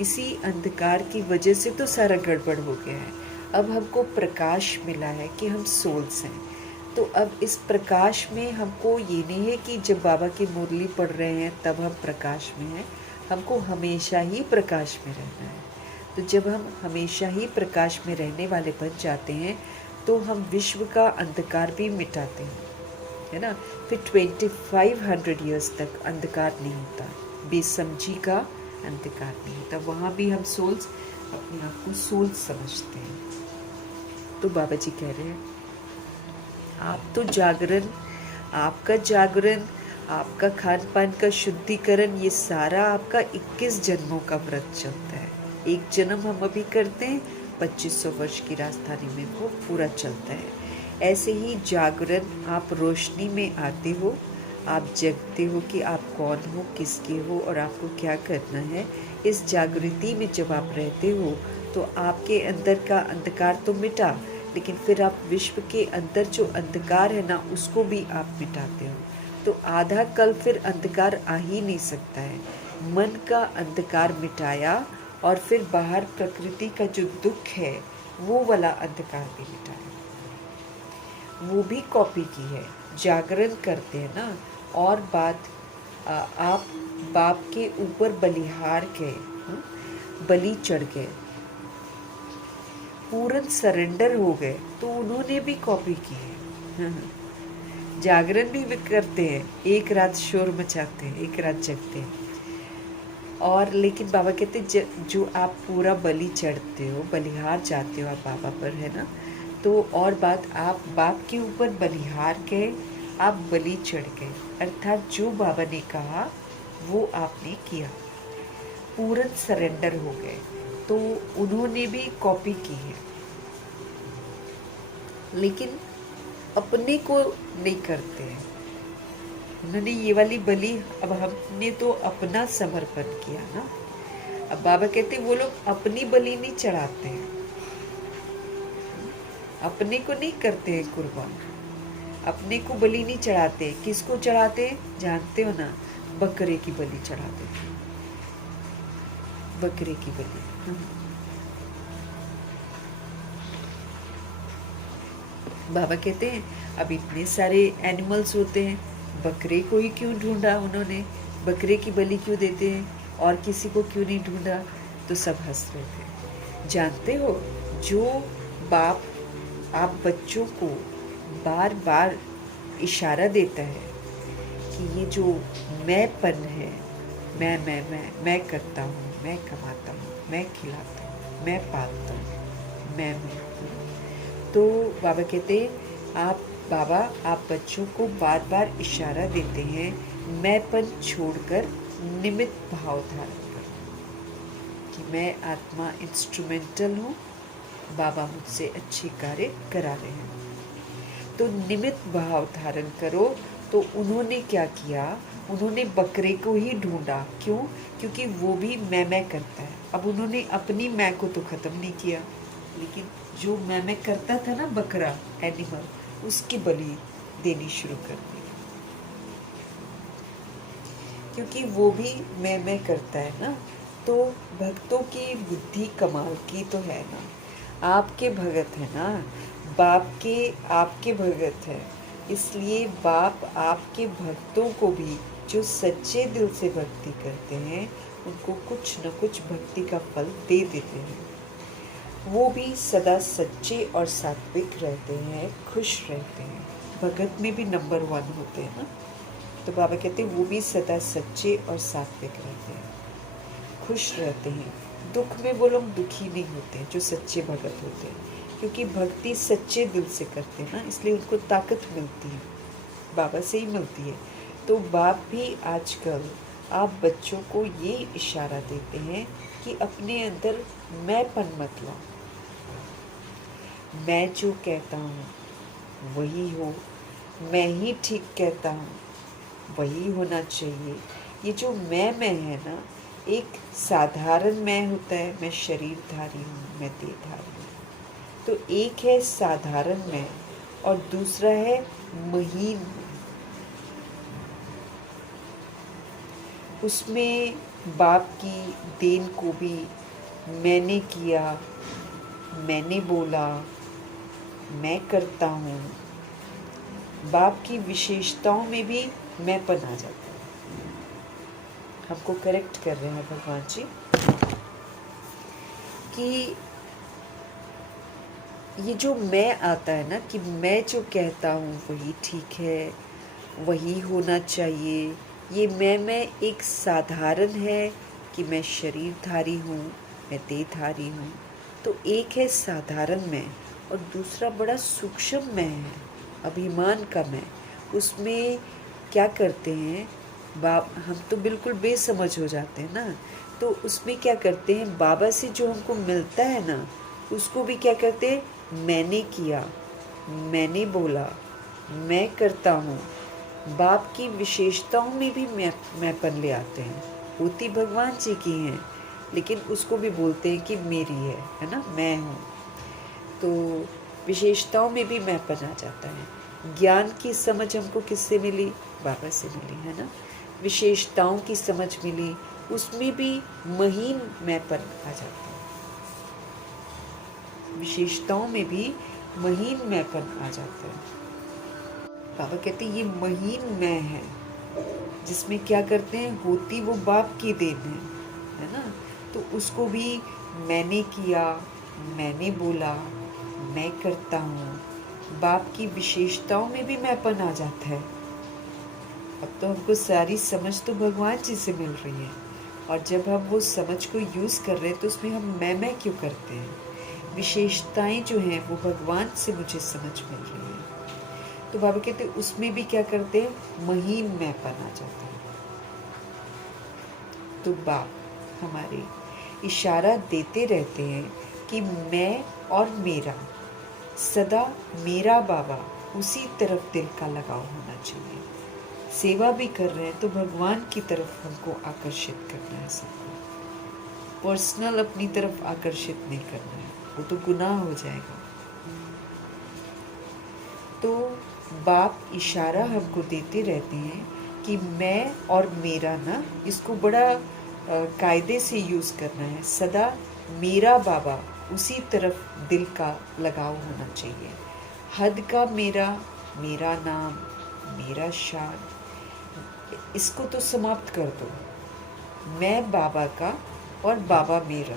इसी अंधकार की वजह से तो सारा गड़बड़ हो गया है। अब हमको प्रकाश मिला है कि हम सोल्स हैं। तो अब इस प्रकाश में हमको ये नहीं है कि जब बाबा की मुरली पढ़ रहे हैं तब हम प्रकाश में हैं, हमको हमेशा ही प्रकाश में रहना है। तो जब हम हमेशा ही प्रकाश में रहने वाले बन जाते हैं तो हम विश्व का अंधकार भी मिटाते हैं, है ना। फिर 2500 ईयर्स तक अंधकार नहीं होता, बेसमझी का अंधकार नहीं होता। वहाँ भी हम सोल्स अपने आप को सोल्स समझते हैं। तो बाबा जी कह रहे हैं आप तो जागरण, आपका जागरण, आपका खान पान का शुद्धिकरण, ये सारा आपका 21 जन्मों का व्रत चलता है। एक जन्म हम अभी करते हैं, 2500 वर्ष की राजधानी में वो पूरा चलता है। ऐसे ही जागरण, आप रोशनी में आते हो, आप जगते हो कि आप कौन हो, किसके हो और आपको क्या करना है। इस जागृति में जब आप रहते हो तो आपके अंदर का अंधकार तो मिटा, लेकिन फिर आप विश्व के अंदर जो अंधकार है ना, उसको भी आप मिटाते हो। तो आधा कल फिर अंधकार आ ही नहीं सकता है। मन का अंधकार मिटाया और फिर बाहर प्रकृति का जो दुख है वो वाला अंधकार भी मिटाया, वो भी कॉपी की है। जागरण करते हैं ना, और बात आप बाप के ऊपर बलिहार गए, बलि चढ़ गए, पूर्ण सरेंडर हो गए, तो उन्होंने भी कॉपी की है। जागरण भी करते हैं, एक रात शोर मचाते हैं, एक रात जगते हैं। और लेकिन बाबा कहते जो आप पूरा बलि चढ़ते हो, बलिहार जाते हो आप बाबा पर, है ना। तो और बात, आप बाप के ऊपर बलिहार गए, आप बलि चढ़ गए, अर्थात जो बाबा ने कहा वो आपने किया, पूर्ण सरेंडर हो गए। तो उन्होंने भी कॉपी की है, लेकिन अपने को नहीं करते हैं। उन्होंने ये वाली बलि, अब हमने तो अपना समर्पण किया ना। अब बाबा कहते वो लोग अपनी बलि नहीं चढ़ाते हैं, अपने को नहीं करते हैं कुर्बान, अपने को बलि नहीं चढ़ाते। किसको चढ़ाते हैं जानते हो ना? बकरे की बलि चढ़ाते हैं, बकरे की बलि। बाबा कहते हैं अब इतने सारे एनिमल्स होते हैं, बकरे को ही क्यों ढूंढा उन्होंने, बकरे की बलि क्यों देते हैं और किसी को क्यों नहीं ढूंढा। तो सब हंस रहे थे। जानते हो, जो बाप आप बच्चों को बार बार इशारा देता है कि ये जो मैंपन है, मैं करता हूँ, मैं कमाता हूँ, मैं खिलाता हूँ, मैं पालता हूँ, मैं हूँ। तो बाबा कहते हैं आप बच्चों को बार बार इशारा देते हैं, मैंपन छोड़कर निमित्त भाव धारण करो कि मैं आत्मा इंस्ट्रूमेंटल हूँ, बाबा मुझसे अच्छे कार्य करा रहे हैं। तो निमित्त भाव धारण करो। तो उन्होंने क्या किया, उन्होंने बकरे को ही ढूंढा। क्यों? क्योंकि वो भी मैं करता है। अब उन्होंने अपनी मैं को तो ख़त्म नहीं किया, लेकिन जो मैं करता था ना, बकरा एनिमल, उसकी बलि देनी शुरू कर दी, क्योंकि वो भी मैं करता है ना। तो भक्तों की बुद्धि कमाल की तो है ना, आपके भगत है ना, बाप के आपके भगत है, इसलिए बाप आपके भक्तों को भी जो सच्चे दिल से भक्ति करते हैं उनको कुछ न कुछ भक्ति का फल दे देते हैं। वो भी सदा सच्चे और सात्विक रहते हैं, खुश रहते हैं, भगत में भी नंबर 1 होते हैं ना। तो बाबा कहते हैं वो भी सदा सच्चे और सात्विक रहते हैं, खुश रहते हैं। दुख में वो लोग दुखी नहीं होते जो सच्चे भगत होते हैं, क्योंकि भक्ति सच्चे दिल से करते हैं ना, इसलिए उनको ताकत मिलती है, बाबा से ही मिलती है। तो बाप भी आजकल आप बच्चों को ये इशारा देते हैं कि अपने अंदर मैंपन मत लाओ, मैं जो कहता हूँ वही हो, मैं ही ठीक कहता हूँ, वही होना चाहिए। ये जो मैं है ना, एक साधारण मैं होता है, मैं शरीरधारी हूँ, मैं देहधारी हूँ। तो एक है साधारण मैं और दूसरा है महीन। उसमें बाप की देन को भी मैंने किया, मैंने बोला, मैं करता हूँ, बाप की विशेषताओं में भी मैंपन आ जाता है। हमको करेक्ट कर रहे हैं भगवान जी कि ये जो मैं आता है ना, कि मैं जो कहता हूँ वही ठीक है, वही होना चाहिए। ये मैं एक साधारण है कि मैं शरीरधारी हूँ, मैं देहधारी हूँ। तो एक है साधारण मैं और दूसरा बड़ा सूक्ष्म मैं है, अभिमान का मैं। उसमें क्या करते हैं बाप, हम तो बिल्कुल बेसमझ हो जाते हैं ना। तो उसमें क्या करते हैं, बाबा से जो हमको मिलता है ना, उसको भी क्या करते हैं, मैंने किया, मैंने बोला, मैं करता हूँ। बाप की विशेषताओं में भी मैंपन ले आते हैं, होती भगवान जी की हैं, लेकिन उसको भी बोलते हैं कि मेरी है ना, मैं हूँ। तो विशेषताओं में भी मैंपन आ जाता है। ज्ञान की समझ हमको किससे मिली, बाबा से मिली है ना। विशेषताओं की समझ मिली, उसमें भी महीन मैंपन आ जाता है। विशेषताओं में भी महीन मैंपन आ जाता है। बाबा कहते हैं ये महीन मैं है, जिसमें क्या करते हैं, होती वो बाप की देन है ना। तो उसको भी मैंने किया, मैंने बोला, मैं करता हूँ। बाप की विशेषताओं में भी मैंपन आ जाता है। अब तो हमको सारी समझ तो भगवान जी से मिल रही है, और जब हम वो समझ को यूज़ कर रहे हैं तो उसमें हम मैं क्यों करते हैं। विशेषताएं जो हैं वो भगवान से मुझे समझ मिल रही है। तो बाबा कहते हैं उसमें भी क्या करते हैं, महीन मैंपन आ जाता है। तो बाप हमारे इशारा देते रहते हैं कि मैं और मेरा, सदा मेरा बाबा, उसी तरफ दिल का लगाव होना चाहिए। सेवा भी कर रहे हैं तो भगवान की तरफ हमको आकर्षित करना है सबको, पर्सनल अपनी तरफ आकर्षित नहीं करना है, वो तो गुनाह हो जाएगा। तो बाप इशारा हमको देते रहते हैं कि मैं और मेरा ना, इसको बड़ा कायदे से यूज़ करना है। सदा मेरा बाबा, उसी तरफ दिल का लगाव होना चाहिए। हद का मेरा, मेरा नाम, मेरा शान, इसको तो समाप्त कर दो। मैं बाबा का और बाबा मेरा।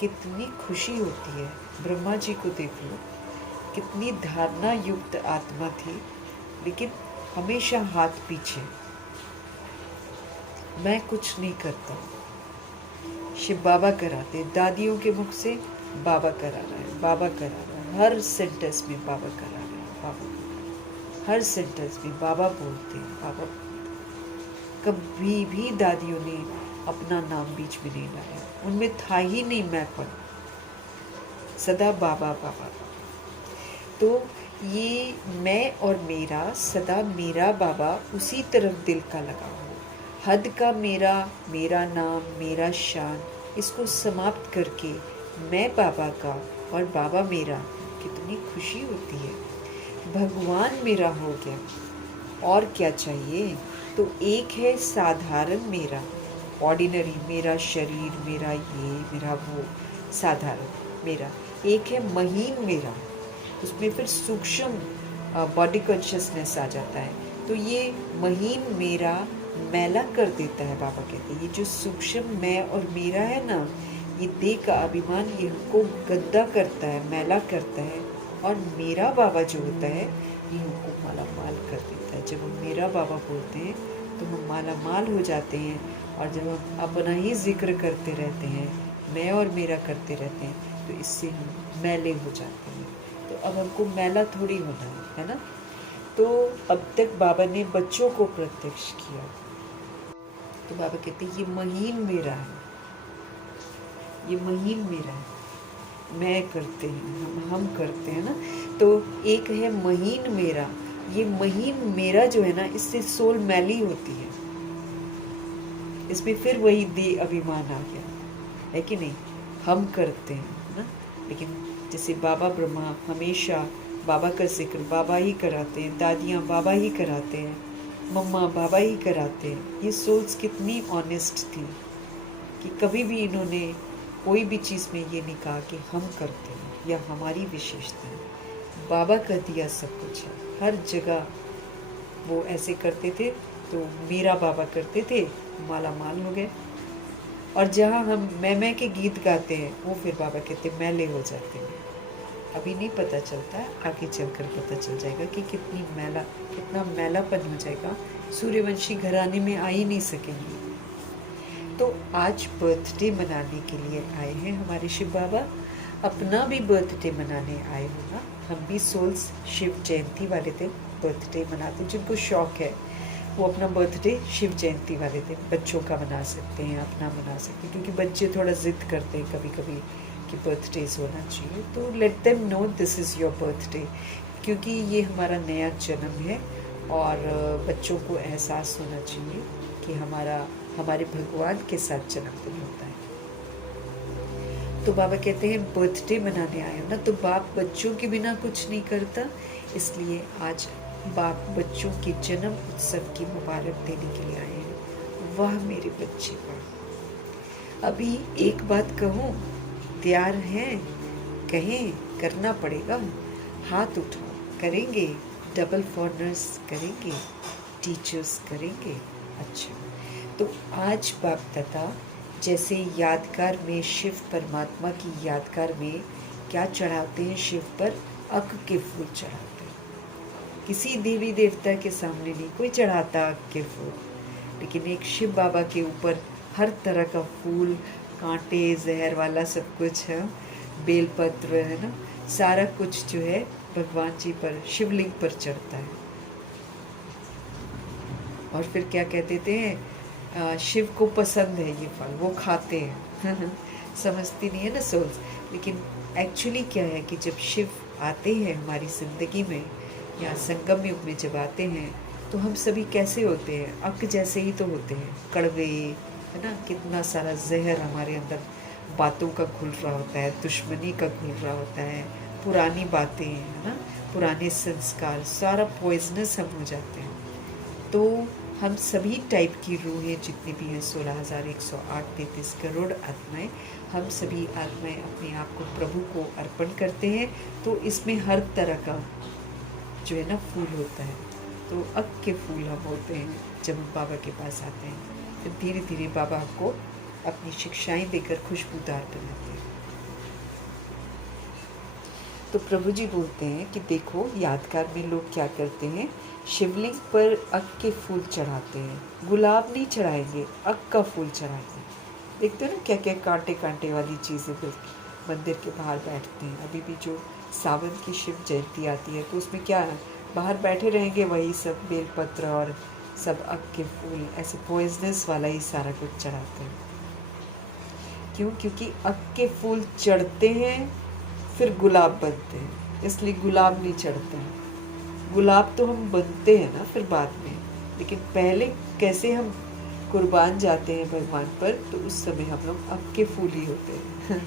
कितनी खुशी होती है। ब्रह्मा जी को देख लो, कितनी धारणा युक्त आत्मा थी, लेकिन हमेशा हाथ पीछे, मैं कुछ नहीं करता। शिव बाबा कराते, दादियों के मुख से बाबा करा रहा है, बाबा करा रहा है, हर सेंटेंस में बाबा करा रहा है, बाबा, हर सेंटेंस में बाबा बोलते हैं, बाबा। कभी भी दादियों ने अपना नाम बीच में नहीं लाया, उनमें था ही नहीं मैंपन, सदा बाबा बाबा। तो ये मैं और मेरा, सदा मेरा बाबा उसी तरफ दिल का लगा हो। हद का मेरा, मेरा नाम, मेरा शान, इसको समाप्त करके मैं बाबा का और बाबा मेरा, कितनी खुशी होती है। भगवान मेरा हो गया, और क्या चाहिए। तो एक है साधारण मेरा, ऑर्डिनरी मेरा शरीर, मेरा ये, मेरा वो, साधारण मेरा। एक है महीन मेरा, उसमें फिर सूक्ष्म बॉडी कॉन्शियसनेस आ जाता है। तो ये महीन मेरा मैला कर देता है। बाबा कहते हैं ये जो सूक्ष्म मैं और मेरा है ना, ये देह का अभिमान, ये हमको गंदा करता है, मैला करता है। और मेरा बाबा जो होता है, ये हमको माला माल कर देता है। जब हम मेरा बाबा बोलते हैं तो हम माला माल हो जाते हैं। और जब हम अपना ही जिक्र करते रहते हैं, मैं और मेरा करते रहते हैं, तो इससे हम मैले हो जाते हैं। तो अब हमको मैला थोड़ी होना है ना। तो अब तक बाबा ने बच्चों को प्रत्यक्ष किया। तो बाबा कहते हैं ये महीन मेरा है, ये महीन मेरा है, मैं करते हैं, हम करते हैं ना। तो एक है महीन मेरा, ये महीन मेरा जो है ना, इससे सोल मैली होती है। इसमें फिर वही दे अभिमान आ गया, है कि नहीं। हम करते हैं ना, लेकिन जैसे बाबा ब्रह्मा हमेशा बाबा का जिक्र बाबा ही कराते हैं, दादियाँ बाबा ही कराते हैं, मम्मा बाबा ही कराते हैं। ये सोल्स कितनी ऑनेस्ट थी कि कभी भी इन्होंने कोई भी चीज़ में ये नहीं कहा कि हम करते हैं या हमारी विशेषता है। बाबा का दिया सब कुछ है, हर जगह वो ऐसे करते थे। तो मेरा बाबा करते थे, माला माल हो गए। और जहाँ हम मैं के गीत गाते हैं, वो फिर बाबा कहते मैले हो जाते हैं। अभी नहीं पता चलता, आगे चलकर पता चल जाएगा कि कितना मैलापन हो जाएगा। सूर्यवंशी घराने में आ ही नहीं सकेंगे। तो आज बर्थडे मनाने के लिए आए हैं हमारे शिव बाबा। अपना भी बर्थडे मनाने आए हो ना। हम भी सोल्स शिव जयंती वाले दिन बर्थडे मनाते हैं। जिनको शौक है वो अपना बर्थडे शिव जयंती वाले दिन बच्चों का मना सकते हैं, अपना मना सकते हैं। क्योंकि बच्चे थोड़ा जिद करते हैं कभी कभी कि बर्थडेज होना चाहिए। तो let them know this is your birthday, क्योंकि ये हमारा नया जन्म है। और बच्चों को एहसास होना चाहिए कि हमारे भगवान के साथ जन्मदिन होता है। तो बाबा कहते हैं बर्थडे मनाने आए हो ना, तो बाप बच्चों के बिना कुछ नहीं करता। इसलिए आज बाप बच्चों के जन्म उत्सव की मुबारक देने के लिए आए हैं। वाह मेरे बच्चे, वाह। अभी एक बात कहूँ, तैयार हैं? कहें, करना पड़ेगा। हाथ उठाओ, करेंगे। डबल फॉरनर्स करेंगे, टीचर्स करेंगे। अच्छा, तो आज बाप दादा जैसे यादगार में शिव परमात्मा की यादगार में क्या चढ़ाते हैं, शिव पर अक के फूल चढ़ाते हैं। किसी देवी देवता के सामने नहीं कोई चढ़ाता अक के फूल, लेकिन एक शिव बाबा के ऊपर हर तरह का फूल, कांटे, जहर वाला सब कुछ है, बेलपत्र है ना, सारा कुछ जो है भगवान जी पर, शिवलिंग पर चढ़ता है। और फिर क्या कहते थे, शिव को पसंद है ये फल, वो खाते हैं। समझती नहीं है ना सोल्स। लेकिन एक्चुअली क्या है कि जब शिव आते हैं हमारी ज़िंदगी में, या संगम युग में जब आते हैं, तो हम सभी कैसे होते हैं, अक जैसे ही तो होते हैं, कड़वे, है ना। कितना सारा जहर हमारे अंदर बातों का घुल रहा होता है, दुश्मनी का घुल रहा होता है, पुरानी बातें, है ना, पुराने संस्कार, सारा पॉइजनस हम हो जाते हैं। तो हम सभी टाइप की रूहें जितनी भी हैं, 16,108-33 करोड़ आत्माएं, हम सभी आत्माएं अपने आप को प्रभु को अर्पण करते हैं। तो इसमें हर तरह का जो है ना फूल होता है, तो अक के फूल हम होते हैं जब हम बाबा के पास आते हैं। फिर धीरे धीरे बाबा आपको अपनी शिक्षाएं देकर खुशबूदार बनाते हैं। तो प्रभु जी बोलते हैं कि देखो, यादगार में लोग क्या करते हैं, शिवलिंग पर अक के फूल चढ़ाते हैं, गुलाब नहीं चढ़ाएंगे, अक का फूल चढ़ाएंगे। देखते हो ना क्या क्या कांटे कांटे वाली चीज़ें मंदिर के बाहर बैठते हैं। अभी भी जो सावन की शिव जयंती आती है तो उसमें क्या है, बाहर बैठे रहेंगे वही सब बेलपत्र और सब अक के फूल, ऐसे पॉइजनस वाला ही सारा कुछ चढ़ाते हैं। क्यों? क्योंकि अक के फूल चढ़ते हैं फिर गुलाब बनते हैं, इसलिए गुलाब नहीं चढ़ते हैं। गुलाब तो हम बनते हैं ना फिर बाद में, लेकिन पहले कैसे हम कुर्बान जाते हैं भगवान पर, तो उस समय हम लोग अक के फूल ही होते हैं।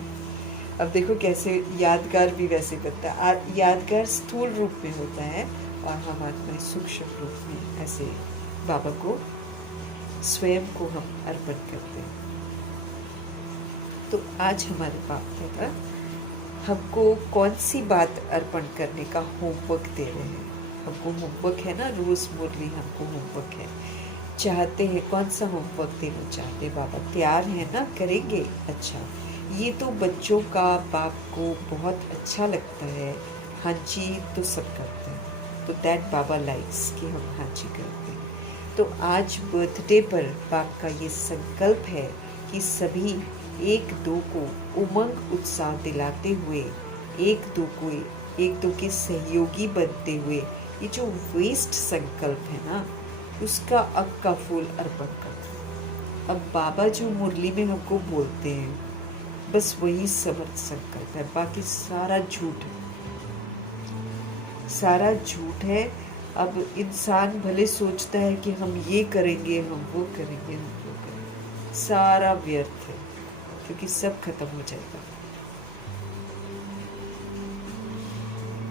अब देखो कैसे यादगार भी वैसे बनता है। यादगार स्थूल रूप में होता है और हम आत्मा सूक्ष्म रूप में ऐसे बाबा को स्वयं को हम अर्पण करते हैं। तो आज हमारे बाप दादा हमको कौन सी बात अर्पण करने का होमवर्क दे रहे हैं। हमको होमवर्क है ना, रोज मुरली हमको होमवर्क है। चाहते हैं कौन सा होमवर्क देना चाहते बाबा? तैयार है ना, करेंगे? अच्छा, ये तो बच्चों का बाप को बहुत अच्छा लगता है। हाँ जी तो सब करते हैं, तो दैट बाबा लाइक्स कि हम हाँ जी करते हैं। तो आज बर्थडे पर बाप का ये संकल्प है कि सभी एक दो को उमंग उत्साह दिलाते हुए, एक दो के सहयोगी बनते हुए, ये जो वेस्ट संकल्प है ना, उसका अक का फूल अर्पण करते हैं। अब बाबा जो मुरली में हमको बोलते हैं, बस वही समर्थ संकल्प है, बाकी सारा झूठ है, सारा झूठ है। अब इंसान भले सोचता है कि हम ये करेंगे, हम वो करेंगे, हम वो करेंगे, सारा व्यर्थ है, क्योंकि सब खत्म हो जाएगा।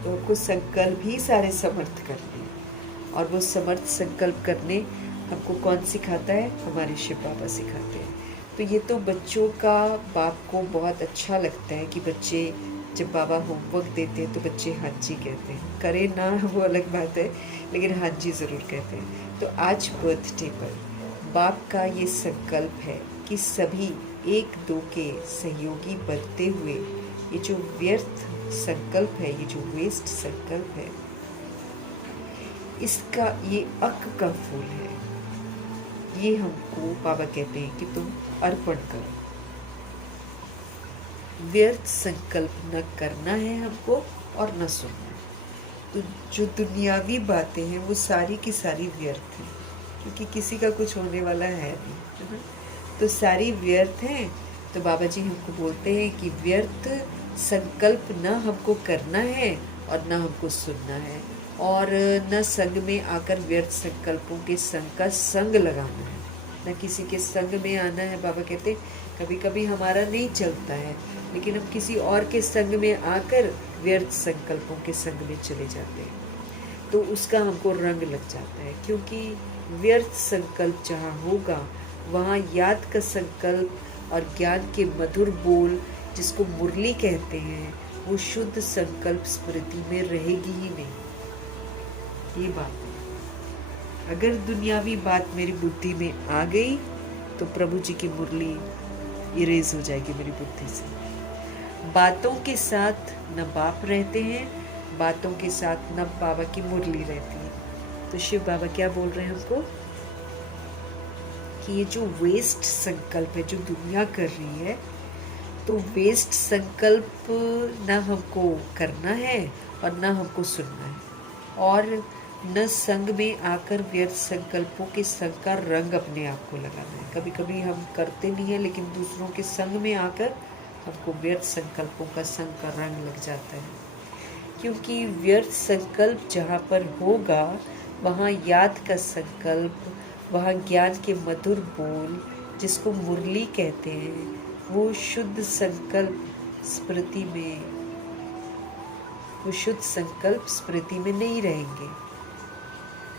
तो आपको संकल्प ही सारे समर्थ करने हैं, और वो समर्थ संकल्प करने हमको कौन सिखाता है? हमारे शिव बाबा सिखाते हैं। तो ये तो बच्चों का बाप को बहुत अच्छा लगता है कि बच्चे जब बाबा होमवर्क देते हैं तो बच्चे हाँ जी कहते हैं, करे ना वो अलग बात है, लेकिन हाँ जी ज़रूर कहते हैं। तो आज बर्थडे पर बाप का ये संकल्प है कि सभी एक दो के सहयोगी बनते हुए, ये जो व्यर्थ संकल्प है, ये जो वेस्ट संकल्प है, इसका ये अक का फूल है, ये हमको बाबा कहते हैं कि तुम अर्पण करो। व्यर्थ संकल्प न करना है हमको और न सुनना है। तो जो दुनियावी बातें हैं वो सारी की सारी व्यर्थ हैं, क्योंकि किसी का कुछ होने वाला है नहीं, है ना? तो सारी व्यर्थ हैं। तो बाबा जी हमको बोलते हैं कि व्यर्थ संकल्प न हमको करना है और न हमको सुनना है, और न संग में आकर व्यर्थ संकल्पों के संग का संग लगाना है, न किसी के संग में आना है। बाबा कहते कभी कभी हमारा नहीं चलता है, लेकिन हम किसी और के संग में आकर व्यर्थ संकल्पों के संग में चले जाते हैं, तो उसका हमको रंग लग जाता है। क्योंकि व्यर्थ संकल्प जहाँ होगा वहाँ याद का संकल्प और ज्ञान के मधुर बोल, जिसको मुरली कहते हैं, वो शुद्ध संकल्प स्मृति में रहेगी ही नहीं। ये बात है। अगर दुनियावी बात मेरी बुद्धि में आ गई तो प्रभु जी की मुरली इरेज हो जाएगी मेरी बुद्धि से। बातों के साथ न बाप रहते हैं, बातों के साथ न बाबा की मुरली रहती है। तो शिव बाबा क्या बोल रहे हैं हमको कि ये जो वेस्ट संकल्प है जो दुनिया कर रही है, तो वेस्ट संकल्प न हमको करना है और न हमको सुनना है, और न संग में आकर व्यर्थ संकल्पों के संग का रंग अपने आप को लगाना है। कभी कभी हम करते नहीं है, लेकिन दूसरों के संग में आकर हमको व्यर्थ संकल्पों का संग का रंग लग जाता है। क्योंकि व्यर्थ संकल्प जहाँ पर होगा वहाँ याद का संकल्प, वहाँ ज्ञान के मधुर बोल, जिसको मुरली कहते हैं, वो शुद्ध संकल्प स्मृति में, वो शुद्ध संकल्प स्मृति में नहीं रहेंगे।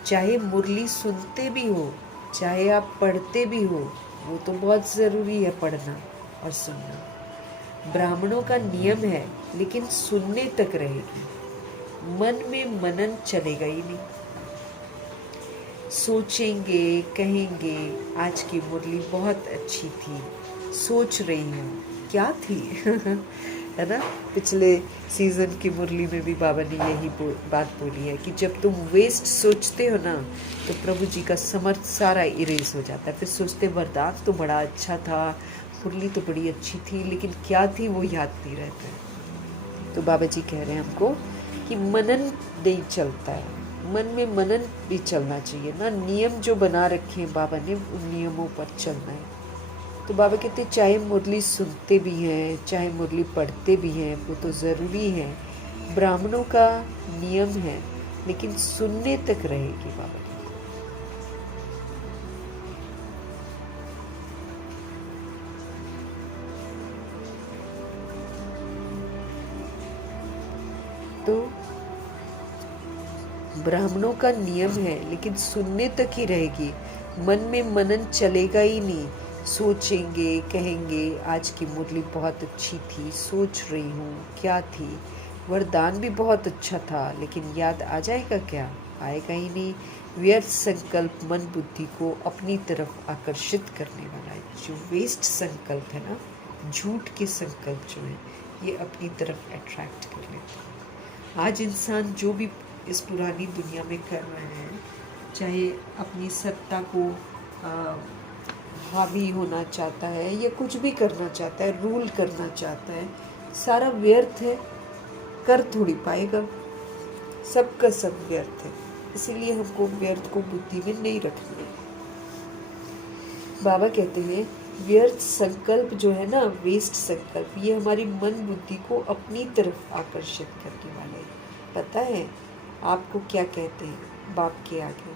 चाहे मुरली सुनते भी हो, चाहे आप पढ़ते भी हो, वो तो बहुत ज़रूरी है पढ़ना और सुनना। ब्राह्मणों का नियम है, लेकिन सुनने तक रहेगी। मन में मनन चलेगा ही नहीं। सोचेंगे, कहेंगे आज की मुरली बहुत अच्छी थी, सोच रही हूँ क्या थी है ना। पिछले सीजन की मुरली में भी बाबा ने यही बात बोली है कि जब तुम वेस्ट सोचते हो ना तो प्रभु जी का समर्थ सारा इरेज हो जाता है। फिर सोचते वरदान तो बड़ा अच्छा था, मुरली तो बड़ी अच्छी थी, लेकिन क्या थी वो याद नहीं रहता है। तो बाबा जी कह रहे हैं हमको कि मनन नहीं चलता है, मन में मनन भी चलना चाहिए ना। नियम जो बना रखे हैं बाबा ने, उन नियमों पर चलना है। तो बाबा कहते हैं चाहे मुरली सुनते भी हैं, चाहे मुरली पढ़ते भी हैं, वो तो ज़रूरी है, ब्राह्मणों का नियम है, लेकिन सुनने तक रहेगी बाबा कहते हैं। तो ब्राह्मणों का नियम है, लेकिन सुनने तक ही रहेगी, मन में मनन चलेगा ही नहीं। सोचेंगे, कहेंगे आज की मुरली बहुत अच्छी थी, सोच रही हूँ क्या थी, वरदान भी बहुत अच्छा था, लेकिन याद आ जाएगा क्या? आएगा ही नहीं। व्यर्थ संकल्प मन बुद्धि को अपनी तरफ आकर्षित करने वाला है। जो वेस्ट संकल्प है ना, झूठ के संकल्प जो है, ये अपनी तरफ अट्रैक्ट कर लेते हैं। आज इंसान जो भी इस पुरानी दुनिया में कर रहे हैं, चाहे अपनी सत्ता को हावी होना चाहता है या कुछ भी करना चाहता है, रूल करना चाहता है, सारा व्यर्थ है, कर थोड़ी पाएगा, सबका सब व्यर्थ है। इसीलिए हमको व्यर्थ को बुद्धि में नहीं रखना है। बाबा कहते हैं व्यर्थ संकल्प जो है ना, वेस्ट संकल्प, ये हमारी मन बुद्धि को अपनी तरफ आकर्षित करने वाला है। पता है आपको क्या कहते हैं बाप के आगे?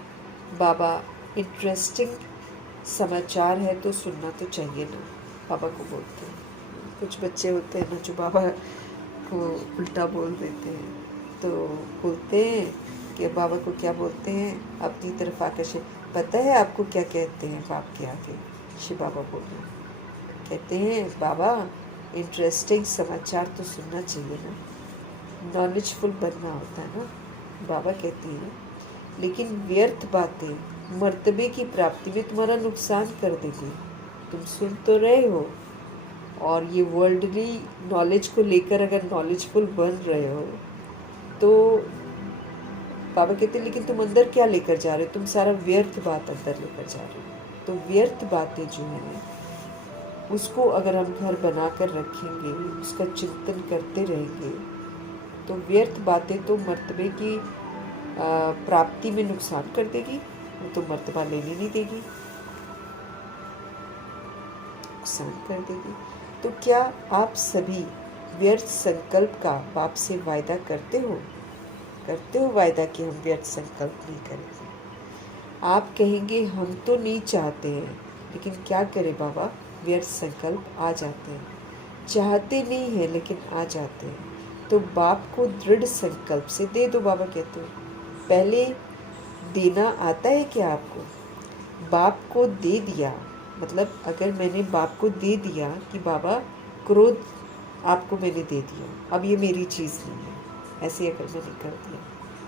बाबा इंटरेस्टिंग समाचार है तो सुनना तो चाहिए ना, बाबा को बोलते हैं। कुछ बच्चे होते हैं ना जो बाबा को उल्टा बोल देते हैं, तो बोलते हैं कि बाबा को क्या बोलते हैं, अपनी तरफ आकर्षित। पता है आपको क्या कहते हैं बाप के आगे? शिव बाबा बोल रहे हैं, कहते हैं बाबा इंटरेस्टिंग समाचार तो सुनना चाहिए ना, नॉलेजफुल बनना होता है ना। बाबा कहती हैं लेकिन व्यर्थ बातें मर्तबे की प्राप्ति में तुम्हारा नुकसान कर देगी। तुम सुन तो रहे हो, और ये वर्ल्डली नॉलेज को लेकर अगर नॉलेजफुल बन रहे हो तो बाबा कहते हैं लेकिन तुम अंदर क्या लेकर जा रहे हो? तुम सारा व्यर्थ बात अंदर लेकर जा रहे हो। तो व्यर्थ बातें जो हैं उसको अगर हम घर बना कर रखेंगे, उसका चिंतन करते रहेंगे, तो व्यर्थ बातें तो मर्तबे की प्राप्ति में नुकसान कर देगी, वो तो मर्तबा लेने नहीं देगी, नुकसान कर देगी। तो क्या आप सभी व्यर्थ संकल्प का बाप से वायदा करते हो? करते हो वायदा कि हम व्यर्थ संकल्प नहीं करेंगे? आप कहेंगे हम तो नहीं चाहते हैं, लेकिन क्या करें बाबा, व्यर्थ संकल्प आ जाते हैं। चाहते नहीं हैं लेकिन आ जाते हैं, तो बाप को दृढ़ संकल्प से दे दो। बाबा कहते हैं पहले देना आता है क्या आपको? बाप को दे दिया, मतलब अगर मैंने बाप को दे दिया कि बाबा क्रोध आपको मैंने दे दिया, अब ये मेरी चीज़ नहीं है, ऐसे अगर मैंने कर दिया,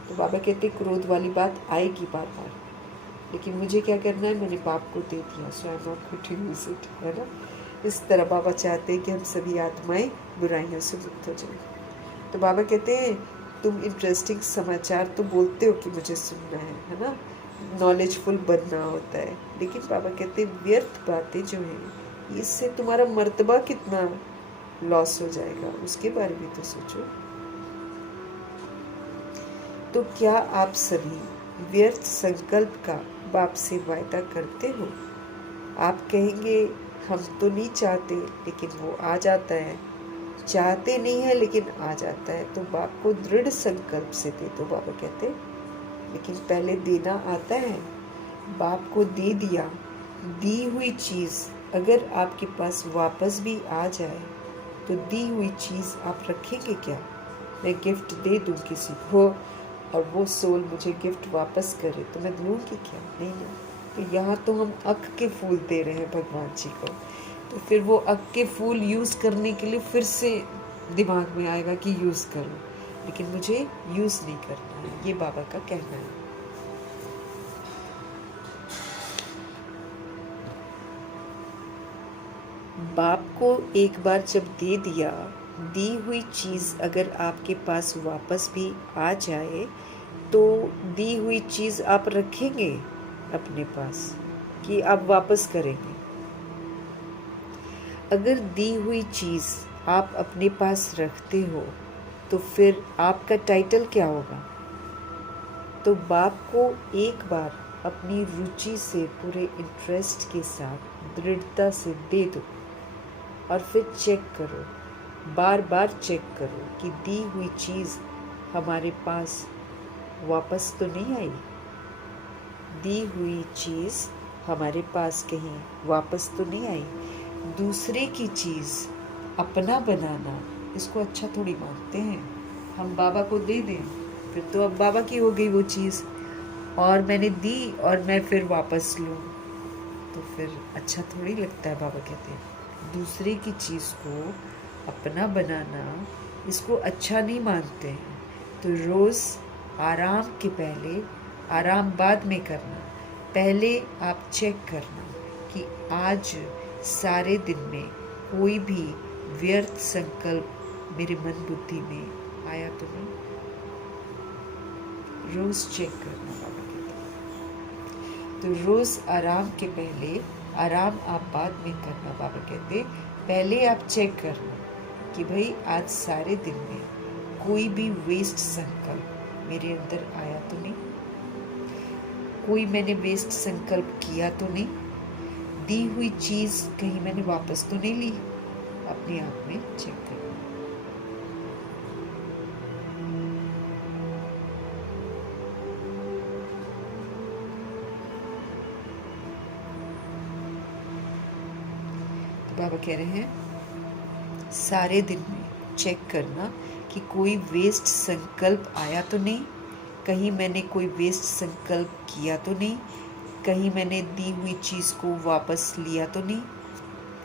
तो बाबा कहते क्रोध वाली बात आएगी बार बार, लेकिन मुझे क्या करना है, मैंने बाप को दे दिया, सो I am not going to use it, है ना। इस तरह बाबा चाहते हैं कि हम सभी आत्माएं बुराइयों से मुक्त हो जाएं। तो बाबा कहते हैं तुम इंटरेस्टिंग समाचार तो बोलते हो कि मुझे सुनना है ना, नॉलेजफुल बनना होता है, लेकिन बाबा कहते हैं व्यर्थ बातें जो हैं इससे तुम्हारा मर्तबा कितना लॉस हो जाएगा, उसके बारे में तो सोचो। तो क्या आप सभी व्यर्थ संकल्प का बाप से वायदा करते हो? आप कहेंगे हम तो नहीं चाहते, लेकिन वो आ जाता है, चाहते नहीं है लेकिन आ जाता है, तो बाप को दृढ़ संकल्प से दे दो। बाबा कहते लेकिन पहले देना आता है। बाप को दे दिया, दी हुई चीज़ अगर आपके पास वापस भी आ जाए तो दी हुई चीज़ आप रखेंगे क्या? मैं गिफ्ट दे दूँ किसी को और वो सोल मुझे गिफ्ट वापस करे तो मैं लूँगी क्या? नहीं ना। तो यहाँ तो हम अक के फूल दे रहे हैं भगवान जी को, तो फिर वो अक के फूल यूज़ करने के लिए फिर से दिमाग में आएगा कि यूज़ करो, लेकिन मुझे यूज़ नहीं करना है, ये बाबा का कहना है। बाप को एक बार जब दे दिया, दी हुई चीज़ अगर आपके पास वापस भी आ जाए तो दी हुई चीज़ आप रखेंगे अपने पास कि आप वापस करेंगे? अगर दी हुई चीज़ आप अपने पास रखते हो तो फिर आपका टाइटल क्या होगा? तो बाप को एक बार अपनी रुचि से पूरे इंटरेस्ट के साथ दृढ़ता से दे दो और फिर चेक करो, बार बार चेक करो कि दी हुई चीज़ हमारे पास वापस तो नहीं आई। दी हुई चीज़ हमारे पास कहीं वापस तो नहीं आई। दूसरे की चीज़ अपना बनाना, इसको अच्छा थोड़ी मानते हैं। हम बाबा को दे दें फिर तो अब बाबा की हो गई वो चीज़, और मैंने दी और मैं फिर वापस लूँ तो फिर अच्छा थोड़ी लगता है। बाबा कहते हैं दूसरे की चीज़ को अपना बनाना, इसको अच्छा नहीं मानते हैं। तो रोज़ आराम के पहले, आराम बाद में करना, पहले आप चेक करना कि आज सारे दिन में कोई भी व्यर्थ संकल्प मेरे मन बुद्धि में आया तो नहीं। रोज़ चेक करना बाबा कहते हैं। तो रोज़ आराम के पहले, आराम आप बाद में करना बाबा कहते। पहले आप चेक करना कि भाई आज सारे दिन में कोई भी वेस्ट संकल्प मेरे अंदर आया तो नहीं, कोई मैंने वेस्ट संकल्प किया तो नहीं, दी हुई चीज़ कहीं मैंने वापस तो नहीं ली। अपने आप में चेक करना। तो बाबा कह रहे हैं सारे दिन में चेक करना कि कोई वेस्ट संकल्प आया तो नहीं, कहीं मैंने कोई वेस्ट संकल्प किया तो नहीं, कहीं मैंने दी हुई चीज़ को वापस लिया तो नहीं।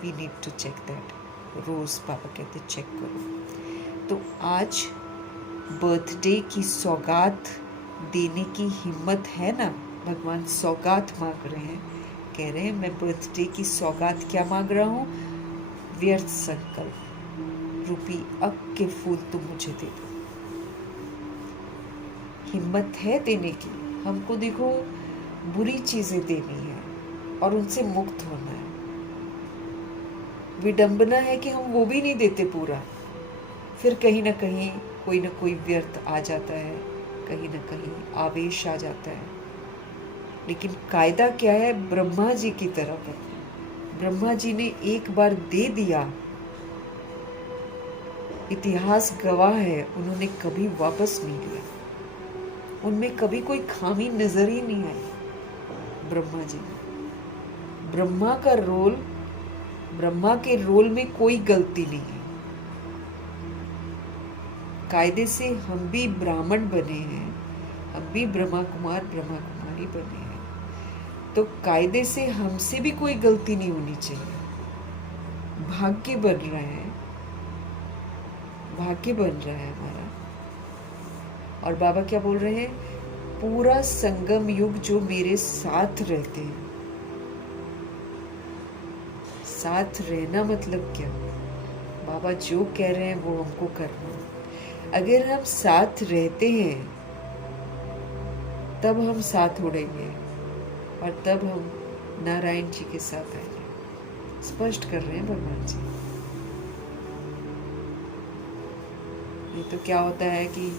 We need to check that. रोज़ पापा कहते चेक करो। तो आज बर्थडे की सौगात देने की हिम्मत है ना? भगवान सौगात मांग रहे हैं, कह रहे हैं मैं बर्थडे की सौगात क्या मांग रहा हूँ? व्यर्थ संकल्प रूपी अक के फूल तुम मुझे दे दो। हिम्मत है देने की। हमको देखो बुरी चीज़ें देनी है और उनसे मुक्त होना है। विडंबना है कि हम वो भी नहीं देते पूरा, फिर कहीं ना कहीं कोई ना कोई व्यर्थ आ जाता है, कहीं ना कहीं आवेश आ जाता है। लेकिन कायदा क्या है? ब्रह्मा जी की तरफ है। ब्रह्मा जी ने एक बार दे दिया, इतिहास गवाह है, उन्होंने कभी वापस नहीं लिया। उनमें कभी कोई खामी नजर ही नहीं आई। ब्रह्मा जी ने, ब्रह्मा का रोल, ब्रह्मा के रोल में कोई गलती नहीं है। कायदे से हम भी ब्राह्मण बने हैं, हम भी ब्रह्मा कुमार ब्रह्मा कुमारी बने हैं, तो कायदे से हमसे भी कोई गलती नहीं होनी चाहिए। भाग्य बन रहा है, भाग्य बन रहा है हमारा। और बाबा क्या बोल रहे हैं? पूरा संगम युग जो मेरे साथ रहते हैं। साथ रहना मतलब क्या? बाबा जो कह रहे हैं वो हमको करना। अगर हम साथ रहते हैं तब हम साथ उड़ेंगे और तब हम नारायण जी के साथ आएंगे। स्पष्ट कर रहे हैं भगवान जी। ये तो क्या होता है कि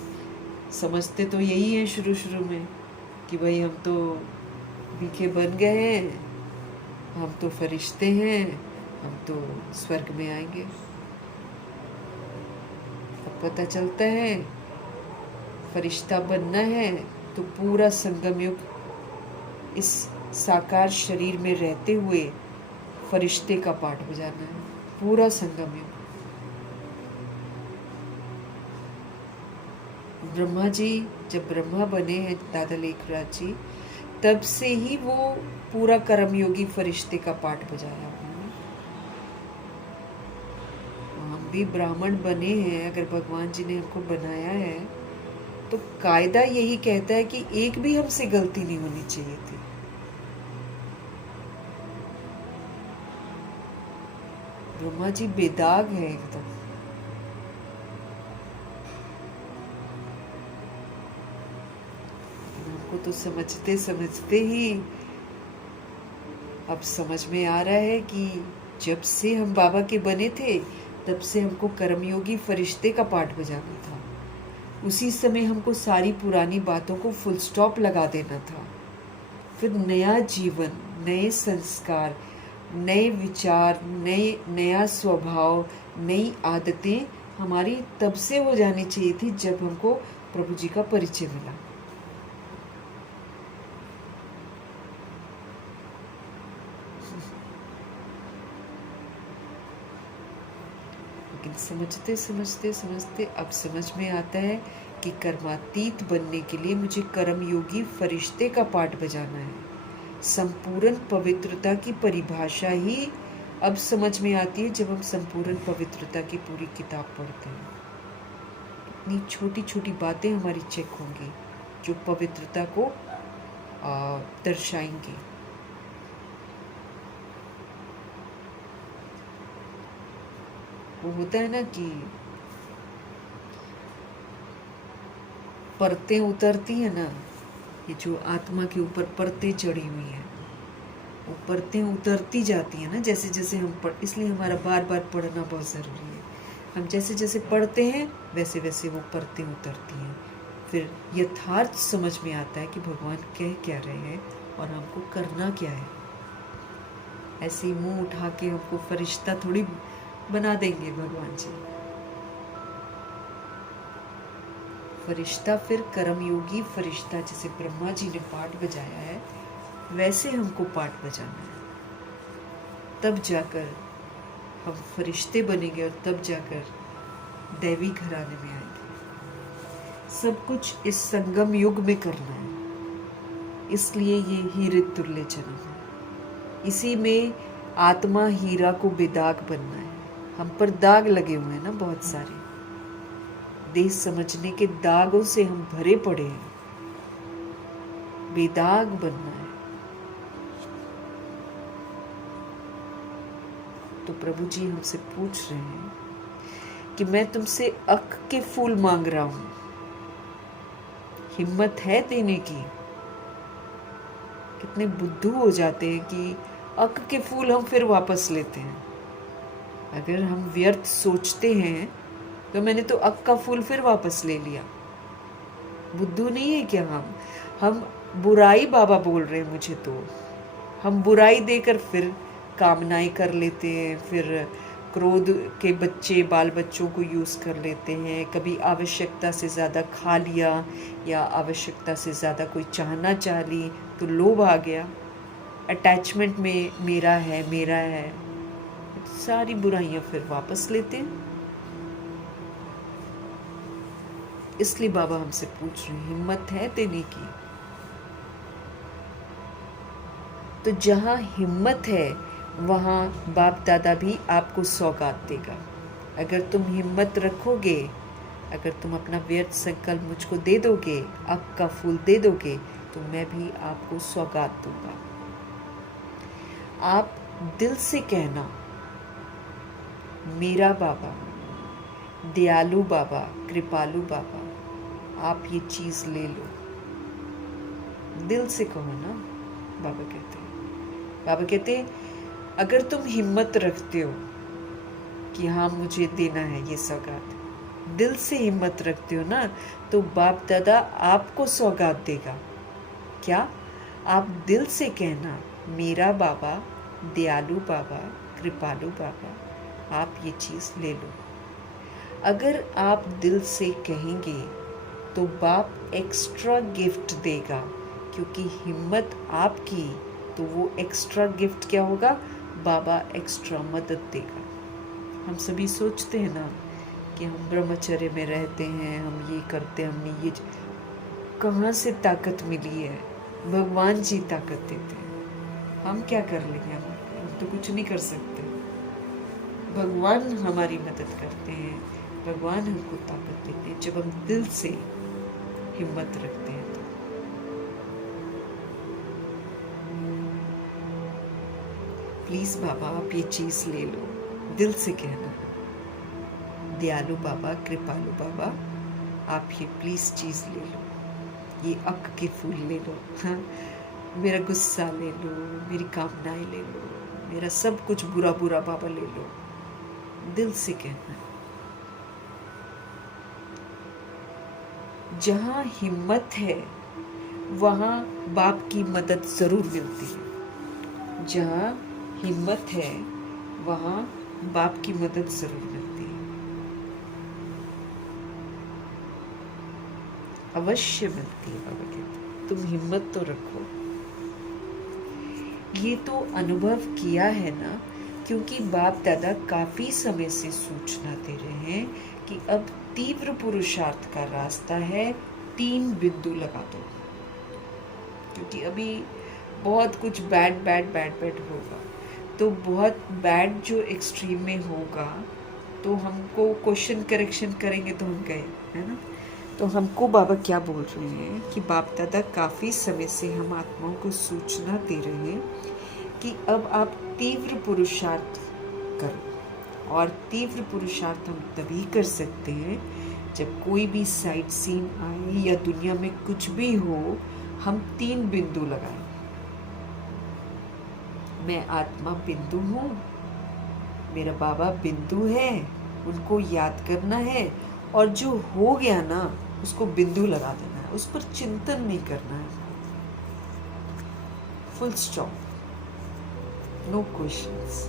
समझते तो यही है शुरू शुरू में कि भाई हम तो भीखे बन गए हैं, हम तो फरिश्ते हैं, हम तो स्वर्ग में आएंगे। अब पता चलता है फरिश्ता बनना है तो पूरा संगम युग इस साकार शरीर में रहते हुए फरिश्ते का पाठ बजाना है, पूरा संगम युग। ब्रह्मा जी जब ब्रह्मा बने हैं दादा लेखराज जी, तब से ही वो पूरा कर्मयोगी फरिश्ते का पाठ बजाया उन्होंने। हम भी ब्राह्मण बने हैं, अगर भगवान जी ने हमको बनाया है तो कायदा यही कहता है कि एक भी हमसे गलती नहीं होनी चाहिए थी। ब्रह्मा जी बेदाग है एकदम। हमको तो समझते समझते ही अब समझ में आ रहा है कि जब से हम बाबा के बने थे तब से हमको कर्मयोगी फरिश्ते का पाठ बजाना था। उसी समय हमको सारी पुरानी बातों को फुल स्टॉप लगा देना था। फिर नया जीवन, नए संस्कार, नए विचार, नया स्वभाव, नई आदतें हमारी तब से हो जानी चाहिए थी जब हमको प्रभु जी का परिचय मिला। लेकिन समझते समझते समझते अब समझ में आता है कि कर्मातीत बनने के लिए मुझे कर्मयोगी फरिश्ते का पाठ बजाना है। संपूर्ण पवित्रता की परिभाषा ही अब समझ में आती है जब हम संपूर्ण पवित्रता की पूरी किताब पढ़ते हैं। इतनी छोटी छोटी बातें हमारी चेक होंगी जो पवित्रता को दर्शाएंगी। वो होता है ना कि परतें उतरती है ना, ये जो आत्मा के ऊपर परतें चढ़ी हुई हैं, वो परतें उतरती जाती हैं ना जैसे जैसे हम इसलिए हमारा बार बार पढ़ना बहुत ज़रूरी है। हम जैसे जैसे पढ़ते हैं वैसे वैसे वो परतें उतरती हैं। फिर यथार्थ समझ में आता है कि भगवान कह क्या रहे हैं और हमको करना क्या है। ऐसे ही मुंह उठा के हमको फरिश्ता थोड़ी बना देंगे भगवान जी। फरिश्ता फिर कर्मयोगी फरिश्ता, जैसे ब्रह्मा जी ने पाठ बजाया है वैसे हमको पाठ बजाना है। तब जाकर हम फरिश्ते बनेंगे और तब जाकर दैवी घराने में आएंगे। सब कुछ इस संगम युग में करना है, इसलिए ये हीरे तुल्य जन्म है। इसी में आत्मा हीरा को बेदाग बनना है। हम पर दाग लगे हुए हैं ना बहुत सारे, देश समझने के दागों से हम भरे पड़े हैं। बेदाग बनना है। तो प्रभु जी हमसे पूछ रहे हैं कि मैं तुमसे अक के फूल मांग रहा हूं, हिम्मत है देने की? कितने बुद्धू हो जाते हैं कि अक के फूल हम फिर वापस लेते हैं। अगर हम व्यर्थ सोचते हैं तो मैंने तो अक का फूल फिर वापस ले लिया। बुद्धू नहीं है क्या हम बुराई बाबा बोल रहे हैं मुझे, तो हम बुराई देकर फिर कामनाएं कर लेते हैं, फिर क्रोध के बच्चे बाल बच्चों को यूज़ कर लेते हैं। कभी आवश्यकता से ज़्यादा खा लिया या आवश्यकता से ज़्यादा कोई चाहना चाह ली तो लोभ आ गया। अटैचमेंट में मेरा है, सारी बुराइयां फिर वापस लेते हैं। इसलिए बाबा हमसे पूछ रहे हैं हिम्मत है देने की? तो जहां हिम्मत है वहां बाप दादा भी आपको सौगात देगा। अगर तुम हिम्मत रखोगे, अगर तुम अपना व्यर्थ संकल्प मुझको दे दोगे, अक का फूल दे दोगे, तो मैं भी आपको सौगात दूंगा। आप दिल से कहना, मेरा बाबा, दयालु बाबा, कृपालु बाबा, आप ये चीज़ ले लो। दिल से कहो ना। बाबा कहते हैं अगर तुम हिम्मत रखते हो कि हाँ मुझे देना है ये सौगात, दिल से हिम्मत रखते हो ना, तो बाप दादा आपको सौगात देगा। क्या? आप दिल से कहना, मेरा बाबा, दयालु बाबा, कृपालु बाबा, आप ये चीज़ ले लो। अगर आप दिल से कहेंगे तो बाप एक्स्ट्रा गिफ्ट देगा, क्योंकि हिम्मत आपकी, तो वो एक्स्ट्रा गिफ्ट क्या होगा? बाबा एक्स्ट्रा मदद देगा। हम सभी सोचते हैं ना कि हम ब्रह्मचर्य में रहते हैं, हम ये करते हैं, हमने ये कहाँ से ताकत मिली है? भगवान जी ताकत देते हैं। हम क्या कर लेंगे? हम तो कुछ नहीं कर सकते। भगवान हमारी मदद करते हैं, भगवान हमको ताकत देते हैं जब हम दिल से हिम्मत रखते हैं तो। प्लीज बाबा आप ये चीज ले लो, दिल से कहना, दयालु बाबा, कृपालु बाबा आप ये प्लीज चीज ले लो, ये अक के फूल ले लो, हाँ, मेरा गुस्सा ले लो, मेरी कामनाएं ले लो, मेरा सब कुछ बुरा बुरा बाबा ले लो, दिल से कहना। जहाँ हिम्मत है वहाँ बाप की मदद जरूर मिलती है। जहाँ हिम्मत है वहाँ बाप की मदद जरूर मिलती है, अवश्य मिलती है। बाबा कहते तुम हिम्मत तो रखो। ये तो अनुभव किया है ना, क्योंकि बाप दादा काफी समय से सूचना दे रहे हैं कि अब तीव्र पुरुषार्थ का रास्ता है, 3 बिंदु लगा दो, क्योंकि अभी बहुत कुछ बैड बैड बैड बैड होगा, तो बहुत बैड जो एक्सट्रीम में होगा तो हमको क्वेश्चन करेक्शन करेंगे तो हम गए, है ना। तो हमको बाबा क्या बोल रहे हैं कि बाप दादा काफ़ी समय से हम आत्माओं को सूचना दे रहे हैं कि अब आप तीव्र पुरुषार्थ करो, और तीव्र पुरुषार्थ हम तभी कर सकते हैं जब कोई भी साइट सीन आए या दुनिया में कुछ भी हो, हम 3 बिंदु लगाएं। मैं आत्मा बिंदु हूँ, मेरा बाबा बिंदु है, उनको याद करना है, और जो हो गया ना उसको बिंदु लगा देना है, उस पर चिंतन नहीं करना है, फुल स्टॉप, नो क्वेश्चंस।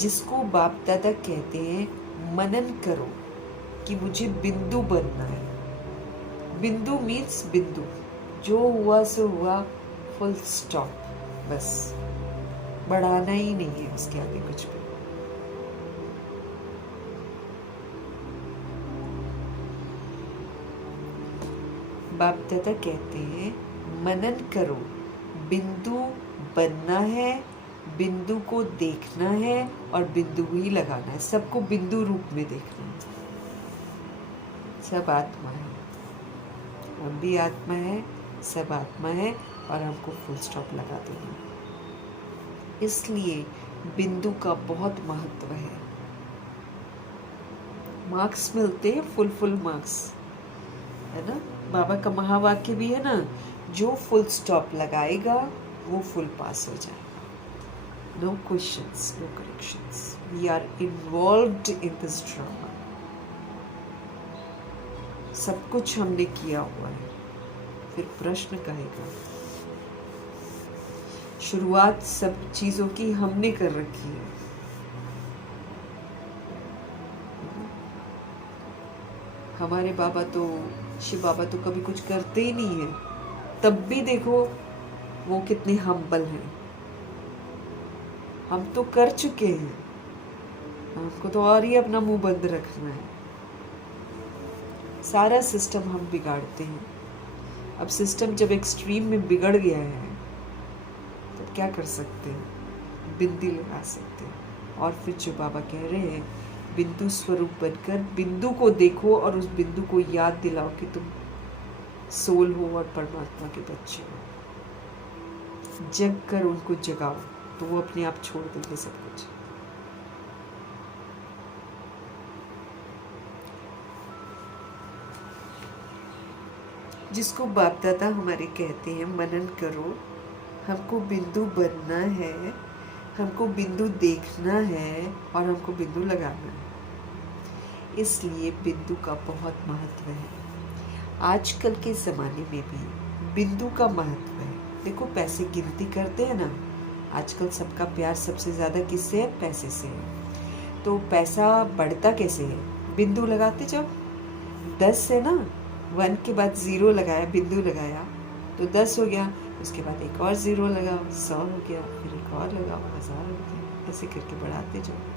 जिसको बाप दादा कहते हैं मनन करो कि मुझे बिंदु बनना है। बिंदु मीन्स बिंदु, जो हुआ सो हुआ, फुल स्टॉप, बस बढ़ाना ही नहीं है उसके आगे कुछ भी। बाप दादा कहते हैं मनन करो, बिंदु बनना है, बिंदु को देखना है और बिंदु ही लगाना है, सबको बिंदु रूप में देखना है। सब आत्मा है, हम भी आत्मा है, सब आत्मा है, और हमको फुल स्टॉप लगा देना है। इसलिए बिंदु का बहुत महत्व है। मार्क्स मिलते हैं, फुल मार्क्स, है ना। बाबा का महावाक्य भी है ना, जो फुल स्टॉप लगाएगा वो फुल पास हो जाएगा। No questions, no corrections, we are involved in this drama. सब कुछ हमने किया हुआ है, फिर प्रश्न कहेगा। शुरुआत सब चीजों की हमने कर रखी है। हमारे बाबा तो, शिव बाबा तो कभी कुछ करते ही नहीं है, तब भी देखो वो कितने हम्बल हैं। हम तो कर चुके हैं, हमको तो और ही अपना मुंह बंद रखना है। सारा सिस्टम हम बिगाड़ते हैं। अब सिस्टम जब एक्सट्रीम में बिगड़ गया है तो क्या कर सकते हैं, बिंदी लगा सकते हैं। और फिर जो बाबा कह रहे हैं, बिंदु स्वरूप बनकर बिंदु को देखो और उस बिंदु को याद दिलाओ कि तुम सोल हो और परमात्मा के बच्चे हो। जग कर उनको जगाओ तो वो अपने आप छोड़ देंगे सब कुछ। जिसको बाप दादा हमारे कहते हैं मनन करो, हमको बिंदु बनना है, हमको बिंदु देखना है और हमको बिंदु लगाना है। इसलिए बिंदु का बहुत महत्व है। आजकल के ज़माने में भी बिंदु का महत्व है। देखो पैसे गिनती करते हैं ना, आजकल सबका प्यार सबसे ज़्यादा किससे है, पैसे से है। तो पैसा बढ़ता कैसे है, बिंदु लगाते जाओ। 10 है ना, 1 के बाद 0 लगाया, बिंदु लगाया तो 10 हो गया, उसके बाद एक और 0 लगाओ, 100 हो गया, फिर एक और लगाओ, 1000 हो गया, ऐसे करके बढ़ाते जाओ।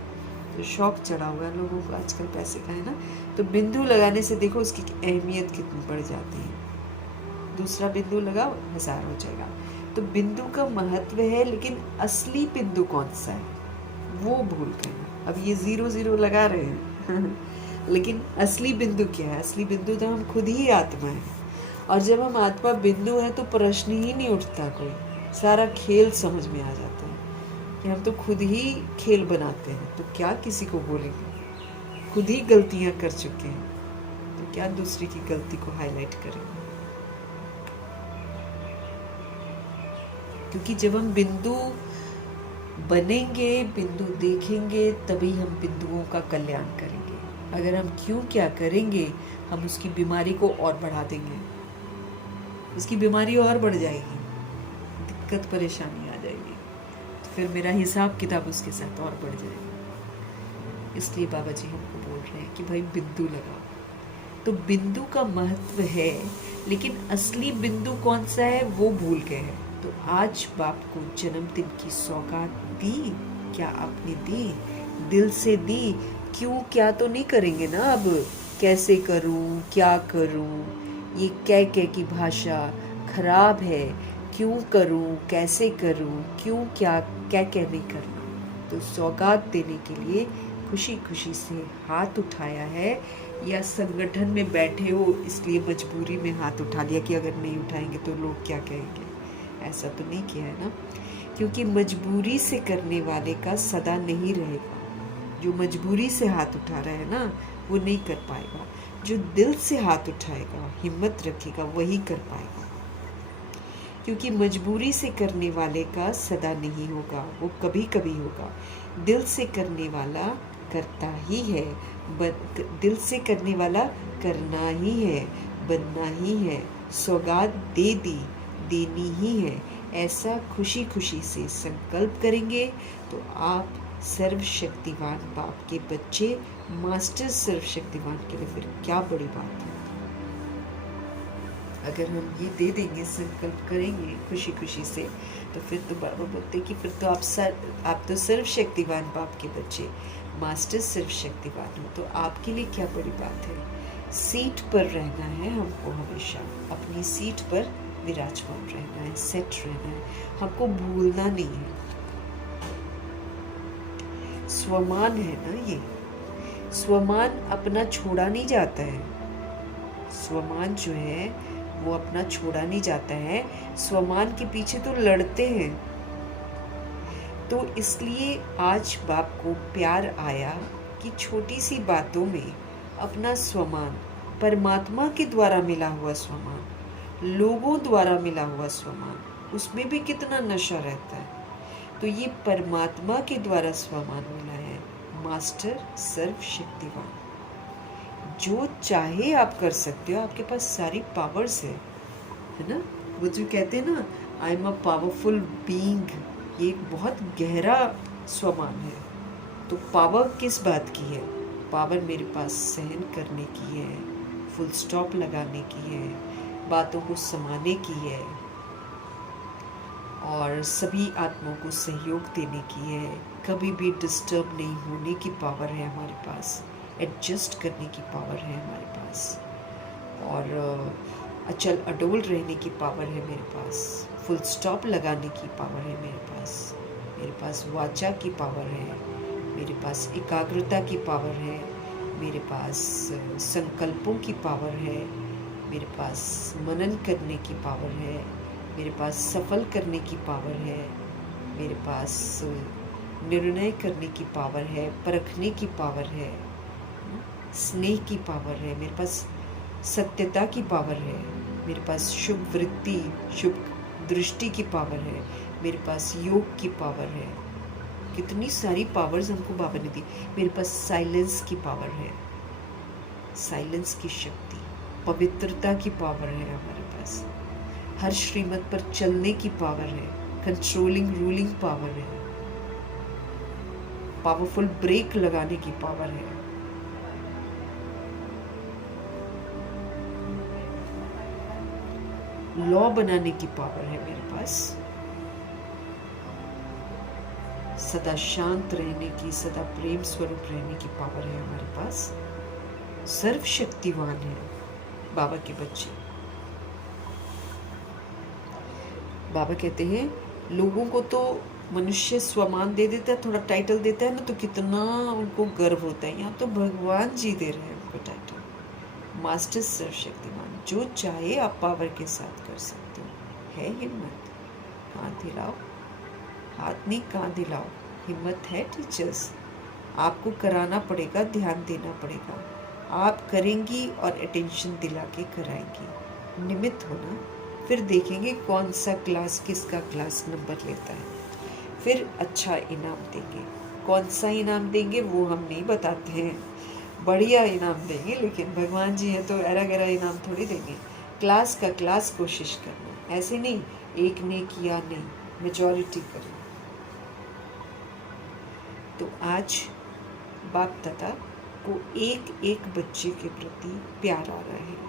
तो शौक चढ़ा हुआ है लोगों को आजकल पैसे का, है ना। तो बिंदु लगाने से देखो उसकी अहमियत कितनी बढ़ जाती है। दूसरा बिंदु लगाओ, 1000 हो जाएगा। तो बिंदु का महत्व है, लेकिन असली बिंदु कौन सा है वो भूल गए। अब ये 0 0 लगा रहे हैं लेकिन असली बिंदु क्या है? असली बिंदु तो हम खुद ही आत्मा है। और जब हम आत्मा बिंदु है तो प्रश्न ही नहीं उठता कोई, सारा खेल समझ में आ जाता है कि हम तो खुद ही खेल बनाते हैं, तो क्या किसी को बोलेंगे? खुद ही गलतियां कर चुके हैं, तो क्या दूसरे की गलती को हाईलाइट करेंगे? क्योंकि जब हम बिंदु बनेंगे, बिंदु देखेंगे, तभी हम बिंदुओं का कल्याण करेंगे। अगर हम क्यों क्या करेंगे, हम उसकी बीमारी को और बढ़ा देंगे, उसकी बीमारी और बढ़ जाएगी, दिक्कत परेशानी आ जाएगी, तो फिर मेरा हिसाब किताब उसके साथ और बढ़ जाएगा। इसलिए बाबा जी हमको बोल रहे हैं कि भाई बिंदु लगाओ। तो बिंदु का महत्व है, लेकिन असली बिंदु कौन सा है वो भूल गए हैं। तो आज बाप को जन्मदिन की सौगात दी, क्या आपने दी? दिल से दी? क्यों क्या तो नहीं करेंगे ना अब, कैसे करूं, क्या करूं, ये कह की भाषा खराब है, क्यों करूं, कैसे करूं, क्यों क्या नहीं करना। तो सौगात देने के लिए खुशी खुशी से हाथ उठाया है, या संगठन में बैठे हो इसलिए मजबूरी में हाथ उठा लिया कि अगर नहीं उठाएंगे तो लोग क्या कहेंगे? ऐसा तो नहीं किया है ना, क्योंकि मजबूरी से करने वाले का सदा नहीं रहेगा। जो मजबूरी से हाथ उठा रहा है ना, वो नहीं कर पाएगा। जो दिल से हाथ उठाएगा, हिम्मत रखेगा, वही कर पाएगा। क्योंकि मजबूरी से करने वाले का सदा नहीं होगा, वो कभी कभी होगा। दिल से करने वाला करता ही है, दिल से करने वाला करना ही है, बनना ही है। सौगात दे दी, देनी ही है। ऐसा खुशी खुशी से संकल्प करेंगे तो आप सर्वशक्तिवान बाप के बच्चे, मास्टर सर्वशक्तिवान के लिए फिर क्या बड़ी बात है। अगर हम ये दे देंगे, संकल्प करेंगे खुशी खुशी से, तो फिर तो बाबा बोलते कि फिर तो आप तो सर्वशक्तिवान बाप के बच्चे, मास्टर सर्वशक्तिवान हो, तो आपके लिए क्या बड़ी बात है। सीट पर रहना है हमको, हमेशा अपनी सीट पर विराजमान रहना है, सेट रहना है, हमको भूलना नहीं है। स्वमान है ना ये, स्वमान अपना छोड़ा नहीं जाता है। स्वमान जो है वो अपना छोड़ा नहीं जाता है, स्वमान के पीछे तो लड़ते हैं। तो इसलिए आज बाप को प्यार आया कि छोटी सी बातों में अपना स्वमान, परमात्मा के द्वारा मिला हुआ स्वमान, लोगों द्वारा मिला हुआ स्वमान, उसमें भी कितना नशा रहता है। तो ये परमात्मा के द्वारा स्वमान मिला है, मास्टर सर्वशक्तिवान। जो चाहे आप कर सकते हो, आपके पास सारी पावर्स है ना। वो जो कहते हैं ना, I am a powerful being, ये एक बहुत गहरा स्वमान है। तो पावर किस बात की है? पावर मेरे पास सहन करने की है, फुल स्टॉप लगाने की है, बातों को समाने की है, और सभी आत्माओं को सहयोग देने की है। कभी भी डिस्टर्ब नहीं होने की पावर है हमारे पास, एडजस्ट करने की पावर है हमारे पास, और अचल अडोल रहने की पावर है मेरे पास, फुल स्टॉप लगाने की पावर है मेरे पास वाचा की पावर है, मेरे पास एकाग्रता की पावर है, मेरे पास संकल्पों की पावर है, मेरे पास मनन करने की पावर है, मेरे पास सफल करने की पावर है, मेरे पास निर्णय करने की पावर है, परखने की पावर है, स्नेह की पावर है, मेरे पास सत्यता की पावर है, मेरे पास शुभ वृत्ति, शुभ दृष्टि की पावर है, मेरे पास योग की पावर है। कितनी सारी पावर्स हमको बाबा ने दी। मेरे पास साइलेंस की पावर है, साइलेंस की शक्ति, पवित्रता की पावर है हमारे पास, हर श्रीमत पर चलने की पावर है, कंट्रोलिंग रूलिंग पावर है, पावरफुल ब्रेक लगाने की पावर है। लॉ बनाने की पावर है मेरे पास, सदा शांत रहने की, सदा प्रेम स्वरूप रहने की पावर है हमारे पास। सर्वशक्तिवान है बाबा के बच्चे। बाबा कहते हैं लोगों को तो मनुष्य स्वमान दे देता है, थोड़ा टाइटल देता है ना, तो कितना उनको गर्व होता है। यहाँ तो भगवान जी दे रहे हैं, मास्टर सर्वशक्तिमान, जो चाहे आप पावर के साथ कर सकते हो। है हिम्मत, हाथ हिलाओ, हाथ नहीं कान हिलाओ। हिम्मत है टीचर्स, आपको कराना पड़ेगा, ध्यान देना पड़ेगा। आप करेंगी और अटेंशन दिला के कराएंगी। निमित्त होना, फिर देखेंगे कौन सा क्लास किसका क्लास नंबर लेता है, फिर अच्छा इनाम देंगे। कौन सा इनाम देंगे वो हम नहीं बताते हैं, बढ़िया इनाम देंगे, लेकिन भगवान जी हैं तो ऐरा गैरा इनाम थोड़ी देंगे। क्लास का क्लास कोशिश करना, ऐसे नहीं एक ने किया नहीं, मेजॉरिटी करें। तो आज बाप दादा को एक एक बच्चे के प्रति प्यार आ रहा है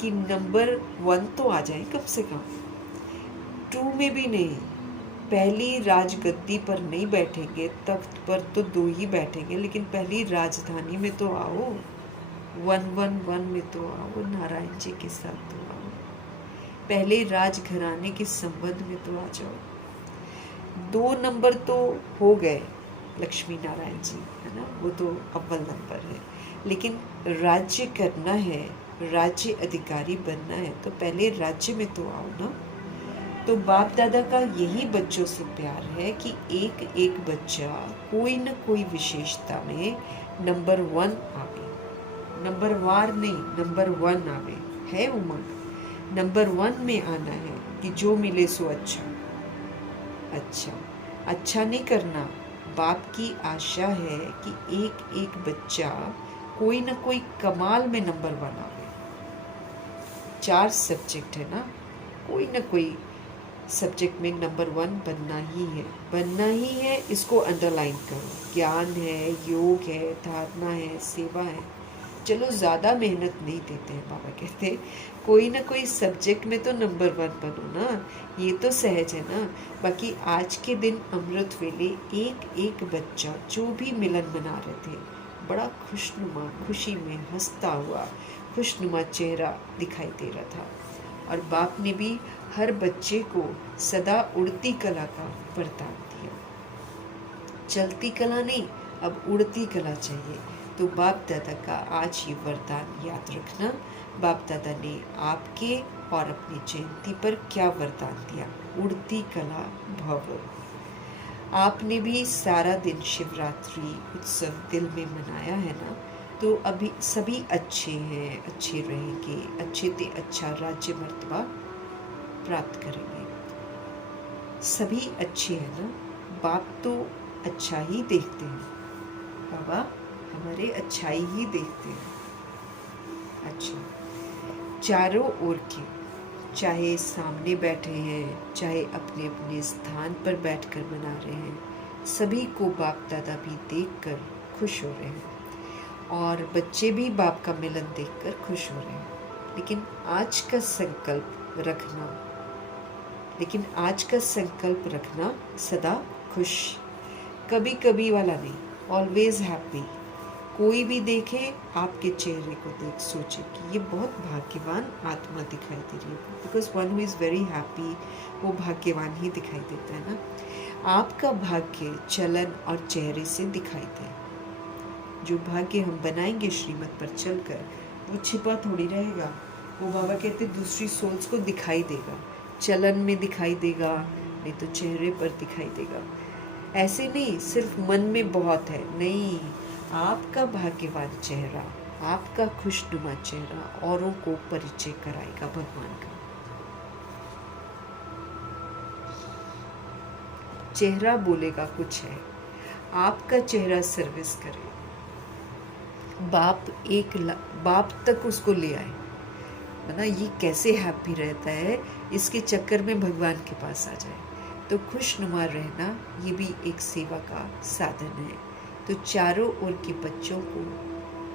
कि नंबर 1 तो आ जाए कम से कम, 2 में भी नहीं। पहली राजगद्दी पर नहीं बैठेंगे, तख्त पर तो 2 ही बैठेंगे, लेकिन पहली राजधानी में तो आओ, 111 में तो आओ, नारायण जी के साथ तो आओ, पहले राजघराने के संबंध में तो आ जाओ। 2 नंबर तो हो गए लक्ष्मी नारायण जी, है ना, वो तो अव्वल नंबर है, लेकिन राज्य करना है, राज्य अधिकारी बनना है, तो पहले राज्य में तो आओ ना। तो बाप दादा का यही बच्चों से प्यार है कि एक एक बच्चा कोई न कोई विशेषता में नंबर 1 आवे, नंबर वार नहीं, नंबर 1 आवे। है उमंग, नंबर 1 में आना है कि जो मिले सो अच्छा। अच्छा अच्छा नहीं करना, बाप की आशा है कि एक एक बच्चा कोई न कोई कमाल में नंबर 1 आवे। 4 सब्जेक्ट है ना, कोई न कोई सब्जेक्ट में नंबर 1 बनना ही है, बनना ही है। इसको अंडरलाइन करो, ज्ञान है, योग है, धारणा है, सेवा है। चलो ज़्यादा मेहनत नहीं देते हैं, बाबा कहते कोई ना कोई सब्जेक्ट में तो नंबर 1 बनो ना, ये तो सहज है ना। बाकी आज के दिन अमृत वेले एक एक बच्चा जो भी मिलन मना रहे थे, बड़ा खुशनुमा, खुशी में हंसता हुआ खुशनुमा चेहरा दिखाई दे रहा था। और बाप ने भी हर बच्चे को सदा उड़ती कला का वरदान दिया। चलती कला नहीं, अब उड़ती कला चाहिए। तो बाप दादा का आज ये वरदान याद रखना। बाप दादा ने आपके और अपनी जयंती पर क्या वरदान दिया, उड़ती कला भव। आपने भी सारा दिन शिवरात्रि उत्सव दिल में मनाया है ना, तो अभी सभी अच्छे हैं, अच्छे रहेंगे, अच्छे से अच्छा राज्य मर्तबा प्राप्त करेंगे। सभी अच्छे हैं ना, बाप तो अच्छा ही देखते हैं, बाबा हमारे अच्छाई ही देखते हैं। अच्छा, चारों ओर के, चाहे सामने बैठे हैं, चाहे अपने अपने स्थान पर बैठकर मना रहे हैं, सभी को बाप दादा भी देखकर खुश हो रहे हैं, और बच्चे भी बाप का मिलन देखकर खुश हो रहे हैं। लेकिन आज का संकल्प रखना सदा खुश, कभी कभी वाला नहीं, ऑलवेज हैप्पी। कोई भी देखे आपके चेहरे को देख सोचे कि ये बहुत भाग्यवान आत्मा दिखाई दे रही है, because one who is very happy वो भाग्यवान ही दिखाई देता है ना। आपका भाग्य चलन और चेहरे से दिखाई दे। जो भाग्य हम बनाएंगे श्रीमत पर चलकर, वो छिपा थोड़ी रहेगा, वो बाबा कहते दूसरी सोल्स को दिखाई देगा, चलन में दिखाई देगा, नहीं तो चेहरे पर दिखाई देगा। ऐसे नहीं सिर्फ मन में बहुत है, नहीं, आपका भाग्यवान चेहरा, आपका खुशनुमा चेहरा औरों को परिचय कराएगा भगवान का। चेहरा बोलेगा कुछ है, आपका चेहरा सर्विस करे। बाप तक उसको ले आए, ना ये कैसे हैप्पी रहता है, इसके चक्कर में भगवान के पास आ जाए। तो खुशनुमा रहना ये भी एक सेवा का साधन है। तो चारों ओर के बच्चों को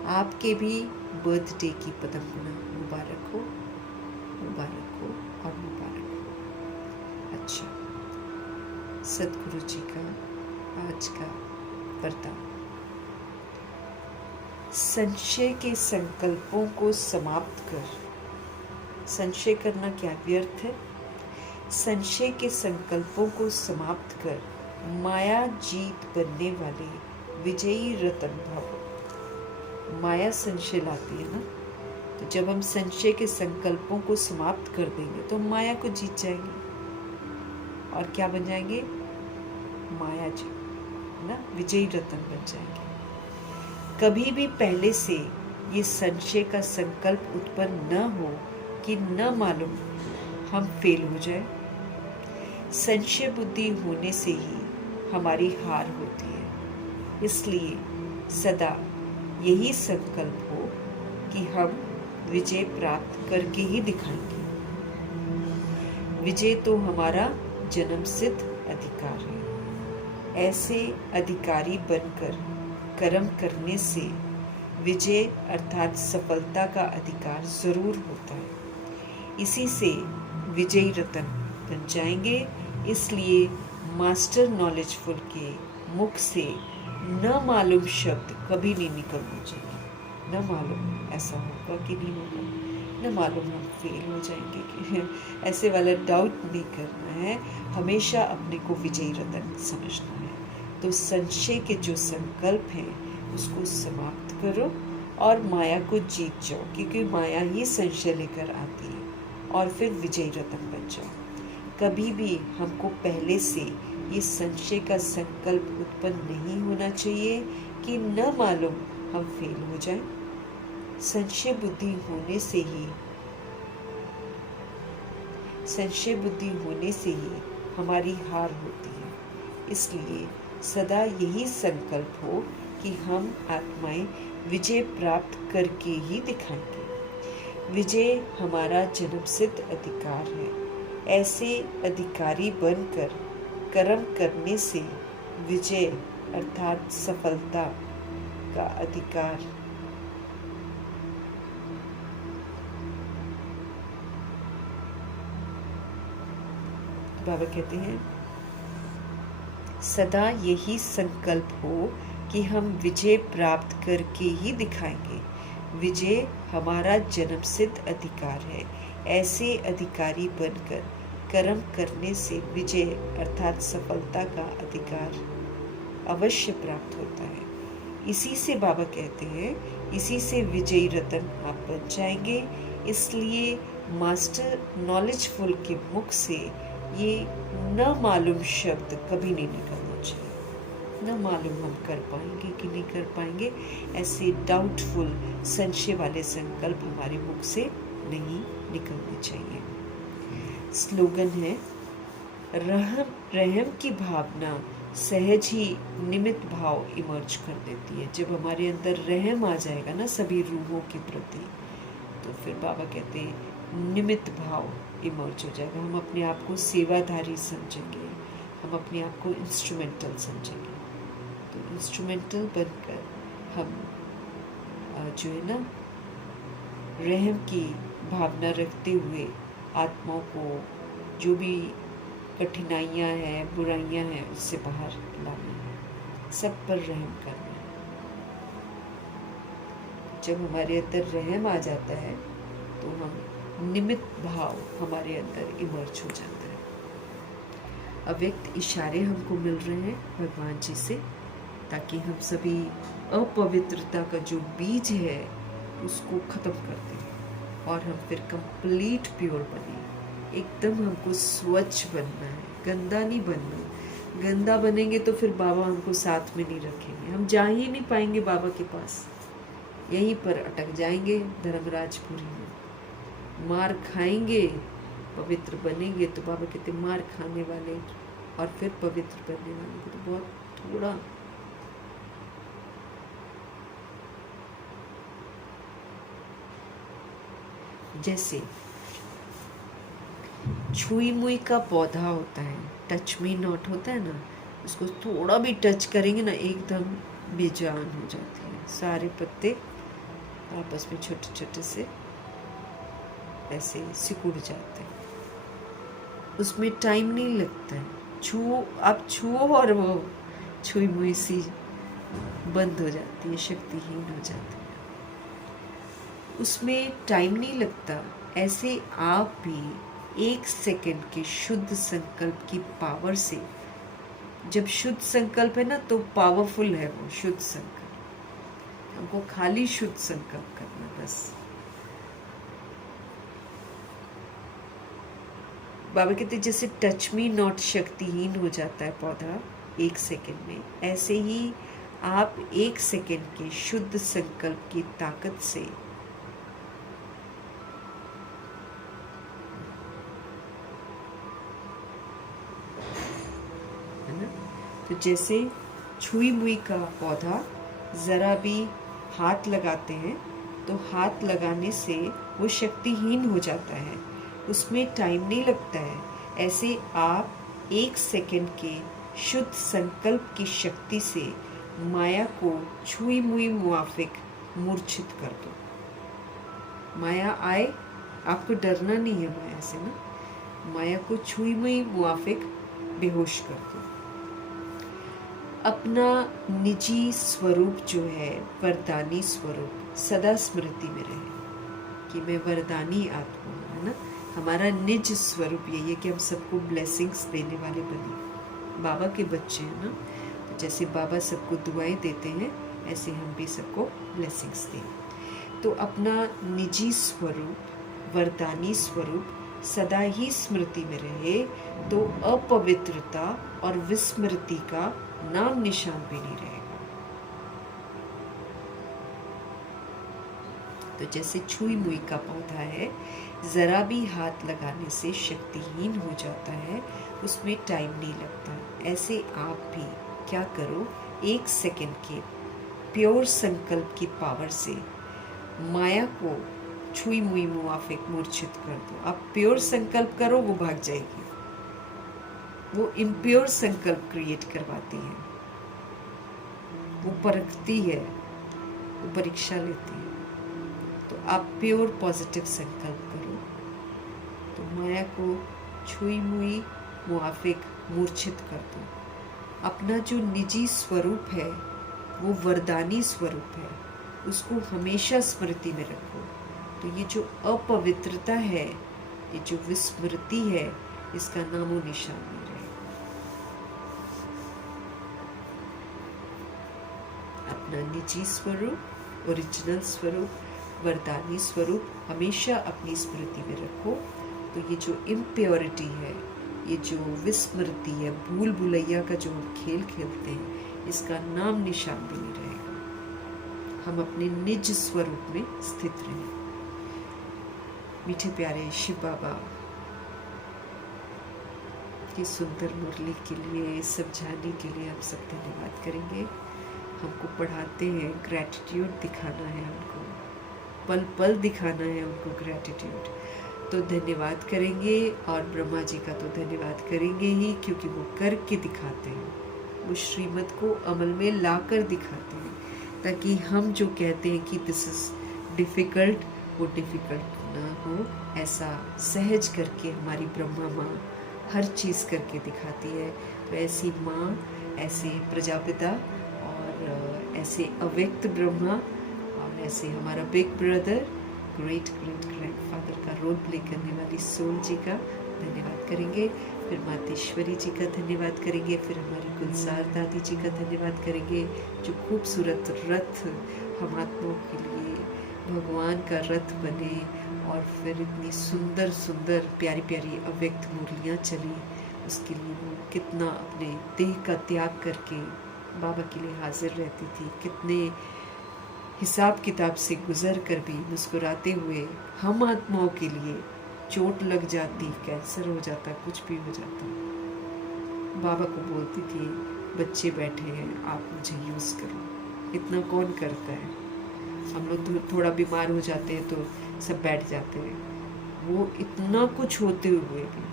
आपके भी बर्थडे की पदमना मुबारक हो, मुबारक हो और मुबारक हो। अच्छा, सदगुरु जी का आज का वरदान, संशय के संकल्पों को समाप्त कर। संशय करना क्या व्यर्थ है? संशय के संकल्पों को समाप्त कर माया जीत बनने वाले विजयी रतन भव। माया संशय लाती है ना, तो जब हम संशय के संकल्पों को समाप्त कर देंगे तो हम माया को जीत जाएंगे और क्या बन जाएंगे? माया जी, ना, विजयी रतन बन जाएंगे। कभी भी पहले से ये संशय का संकल्प उत्पन्न न हो कि न मालूम हम फेल हो जाए। संशय बुद्धि होने से ही हमारी हार होती है। इसलिए सदा यही संकल्प हो कि हम विजय प्राप्त करके ही दिखाएंगे। विजय तो हमारा जन्मसिद्ध अधिकार है। ऐसे अधिकारी बनकर कर्म करने से विजय अर्थात सफलता का अधिकार जरूर होता है। इसी से विजयी रतन बन जाएंगे। इसलिए मास्टर नॉलेजफुल के मुख से न मालूम शब्द कभी नहीं निकलना चाहिए। न मालूम ऐसा होगा कि नहीं होगा, न मालूम हम फेल हो जाएंगे कि ऐसे वाला डाउट नहीं करना है। हमेशा अपने को विजयी रतन समझना है। तो संशय के जो संकल्प हैं उसको समाप्त करो और माया को जीत जाओ, क्योंकि माया ही संशय लेकर आती है, और फिर विजयी रतन बन जाओ। कभी भी हमको पहले से ये संशय का संकल्प उत्पन्न नहीं होना चाहिए कि न मालूम हम फेल हो जाएं। संशय बुद्धि होने से ही हमारी हार होती है। इसलिए सदा यही संकल्प हो कि हम आत्माएं विजय प्राप्त करके ही दिखाएंगे। विजय हमारा जन्मसिद्ध अधिकार है। ऐसे अधिकारी बनकर कर्म करने से विजय अर्थात सफलता का अधिकार बाबा कहते हैं सदा यही संकल्प हो कि हम विजय प्राप्त करके ही दिखाएंगे। विजय हमारा जन्मसिद्ध अधिकार है। ऐसे अधिकारी बनकर कर्म करने से विजय अर्थात सफलता का अधिकार अवश्य प्राप्त होता है। इसी से बाबा कहते हैं, इसी से विजयी रतन आप बन जाएंगे। इसलिए मास्टर नॉलेजफुल के मुख से ये न मालूम शब्द कभी नहीं निकलना चाहिए। न मालूम हम कर पाएंगे कि नहीं कर पाएंगे, ऐसे डाउटफुल संशय वाले संकल्प हमारे मुख से नहीं निकलने चाहिए। स्लोगन है, रहम की भावना सहज ही निमित्त भाव इमर्ज कर देती है। जब हमारे अंदर रहम आ जाएगा ना सभी रूहों के प्रति, तो फिर बाबा कहते हैं निमित्त भाव इमर्ज हो जाएगा। हम अपने आप को सेवाधारी समझेंगे, हम अपने आप को इंस्ट्रूमेंटल समझेंगे। तो इंस्ट्रूमेंटल बनकर हम जो है ना रहम की भावना रखते हुए आत्माओं को जो भी कठिनाइयाँ हैं, बुराइयाँ हैं, उससे बाहर लाना है, सब पर रहम करना है। जब हमारे अंदर रहम आ जाता है तो हम निमित्त भाव हमारे अंदर इमर्ज हो जाता है। अव्यक्त इशारे हमको मिल रहे हैं भगवान जी से, ताकि हम सभी अपवित्रता का जो बीज है उसको खत्म कर दें और हम फिर कंप्लीट प्योर बने। एकदम हमको स्वच्छ बनना है, गंदा नहीं बनना। गंदा बनेंगे तो फिर बाबा हमको साथ में नहीं रखेंगे, हम जा ही नहीं पाएंगे बाबा के पास, यहीं पर अटक जाएंगे धर्मराजपुरी में, मार खाएंगे। पवित्र बनेंगे तो बाबा कहते मार खाने वाले और फिर पवित्र बनने वाले को तो बहुत थोड़ा। जैसे छुई मुई का पौधा होता है, टच मी नॉट होता है ना, उसको थोड़ा भी टच करेंगे ना एकदम बेजान हो जाती है। सारे पत्ते आपस में छोटे छोटे से ऐसे सिकुड़ जाते हैं, उसमें टाइम नहीं लगता है। आप छुओ और वो छुई मुई सी बंद हो जाती है, शक्तिहीन हो जाती है, उसमें टाइम नहीं लगता। ऐसे आप भी 1 सेकंड के शुद्ध संकल्प की पावर से, जब शुद्ध संकल्प है ना तो पावरफुल है वो शुद्ध संकल्प। हमको खाली शुद्ध संकल्प करना बस, बाबा कहते जैसे टच मी नॉट शक्तिहीन हो जाता है पौधा 1 सेकंड में, ऐसे ही आप 1 सेकंड के शुद्ध संकल्प की ताकत से है ना। तो जैसे छुई मुई का पौधा जरा भी हाथ लगाते हैं तो हाथ लगाने से वो शक्तिहीन हो जाता है, उसमें टाइम नहीं लगता है। ऐसे आप 1 सेकंड के शुद्ध संकल्प की शक्ति से माया को छुई मुई मुआफिक मूर्छित कर दो। माया आए, आपको डरना नहीं है माया से ना, माया को छुई मुई मुआफिक बेहोश कर दो। अपना निजी स्वरूप जो है, वरदानी स्वरूप, सदा स्मृति में रहे कि मैं वरदानी आत्मा हूँ, है ना। हमारा निज स्वरूप यही है कि हम सबको ब्लेसिंग्स देने वाले बने, बाबा के बच्चे हैं ना। तो जैसे बाबा सबको दुआएं देते हैं, ऐसे हम भी सबको ब्लेसिंग्स दें। तो अपना निजी स्वरूप, वरदानी स्वरूप सदा ही स्मृति में रहे तो अपवित्रता और विस्मृति का नाम निशान भी नहीं रहेगा। तो जैसे छुई मुई का पौधा है, जरा भी हाथ लगाने से शक्तिहीन हो जाता है, उसमें टाइम नहीं लगता। ऐसे आप भी क्या करो, 1 सेकंड के प्योर संकल्प की पावर से माया को छुई मुई मुआफिक मूर्छित कर दो। आप प्योर संकल्प करो, वो भाग जाएगी। वो इम्प्योर संकल्प क्रिएट करवाती है, वो परखती है, वो परीक्षा लेती है। तो आप प्योर पॉजिटिव संकल्प करो तो माया को छुई मुई मुआफिक मूर्छित कर दो। अपना जो निजी स्वरूप है वो वरदानी स्वरूप है, उसको हमेशा स्मृति में रखो। तो ये जो अपवित्रता है, ये जो विस्मृति है, इसका नामो निशान नहीं रहेगा। अपना निजी स्वरूप, ओरिजिनल स्वरूप, वरदानी स्वरूप हमेशा अपनी स्मृति में रखो। तो ये जो इम्प्योरिटी है, ये जो विस्मृति है, भूल भुलैया का जो हम खेल खेलते हैं, इसका नाम निशान भी नहीं रहेगा। हम अपने निज स्वरूप में स्थित रहें। मीठे प्यारे शिव बाबा की सुंदर मुरली के लिए, समझाने के लिए हम सब धन्यवाद करेंगे। हमको पढ़ाते हैं, ग्रैटिट्यूड दिखाना है उनको, पल पल दिखाना है उनको ग्रैटिट्यूड। तो धन्यवाद करेंगे, और ब्रह्मा जी का तो धन्यवाद करेंगे ही, क्योंकि वो करके दिखाते हैं, वो श्रीमत को अमल में ला कर दिखाते हैं, ताकि हम जो कहते हैं कि दिस इज़ डिफ़िकल्ट, वो डिफ़िकल्ट ना हो। ऐसा सहज करके हमारी ब्रह्मा माँ हर चीज़ करके दिखाती है। तो ऐसी माँ, ऐसे प्रजापिता और ऐसे अव्यक्त ब्रह्मा और ऐसे हमारा big brother, great great grandfather का रोल प्ले करने वाली सोल जी का धन्यवाद करेंगे। फिर मातेश्वरी जी का धन्यवाद करेंगे। फिर हमारी गुलजार दादी जी का धन्यवाद करेंगे, जो खूबसूरत रथ हम आत्माओं के लिए भगवान का रथ बने, और फिर इतनी सुंदर सुंदर प्यारी प्यारी अव्यक्त मुरलियाँ चली। उसके लिए वो कितना अपने देह का त्याग करके बाबा के लिए हाजिर रहती थी, कितने हिसाब किताब से गुजर कर भी मुस्कुराते हुए हम आत्माओं के लिए, चोट लग जाती, कैंसर हो जाता, कुछ भी हो जाता, बाबा को बोलती थी बच्चे बैठे हैं, आप मुझे यूज़ करो। इतना कौन करता है? हम लोग थोड़ा बीमार हो जाते हैं तो सब बैठ जाते हैं। वो इतना कुछ होते हुए भी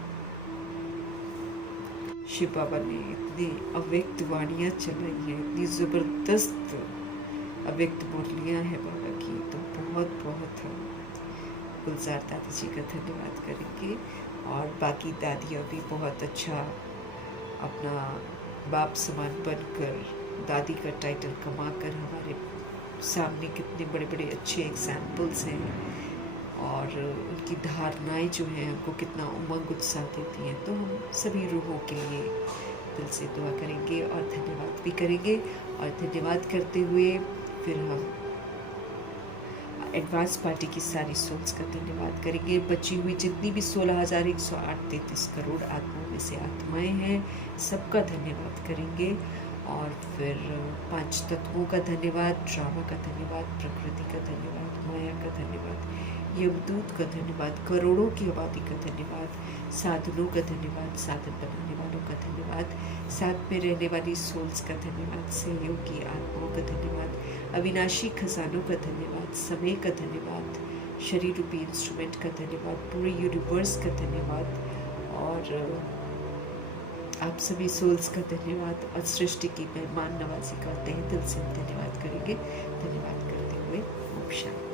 शिव बाबा ने इतनी अव्यक्त वाणियाँ चलाई हैं, इतनी ज़बरदस्त अव्यक्त मुरलियाँ हैं बाबा की। तो बहुत बहुत हम गुलजार दादी जी का धन्यवाद करेंगे, और बाकी दादियाँ भी बहुत अच्छा अपना बाप समान बनकर दादी का टाइटल कमाकर हमारे सामने कितने बड़े बड़े अच्छे एग्जाम्पल्स हैं, और उनकी धारणाएं जो हैं हमको कितना उमंग उत्साह देती हैं। तो हम सभी रूहों के लिए दिल से दुआ करेंगे और धन्यवाद भी करेंगे। और धन्यवाद करते हुए फिर हम एडवांस पार्टी की सारी सोल्स का धन्यवाद करेंगे। बची हुई जितनी भी 16,108.33 करोड़ आत्माओं में से आत्माएं हैं, सबका धन्यवाद करेंगे। और फिर 5 तत्वों का धन्यवाद, ड्रामा का धन्यवाद, प्रकृति का धन्यवाद, माया का धन्यवाद, यमदूत का धन्यवाद, करोड़ों की आबादी का धन्यवाद, साधनों का धन्यवाद, साधन बनाने वालों का धन्यवाद, साथ में रहने वाली सोल्स का धन्यवाद, सहयोगी आत्माओं का धन्यवाद, अविनाशी खजानों का धन्यवाद, समय का धन्यवाद, शरीर रूपी इंस्ट्रूमेंट का धन्यवाद, पूरे यूनिवर्स का धन्यवाद, और आप सभी सोल्स का धन्यवाद और सृष्टि की मेहमान नवाजी का तहे दिल से धन्यवाद करेंगे। धन्यवाद करते हुए ओम शांति।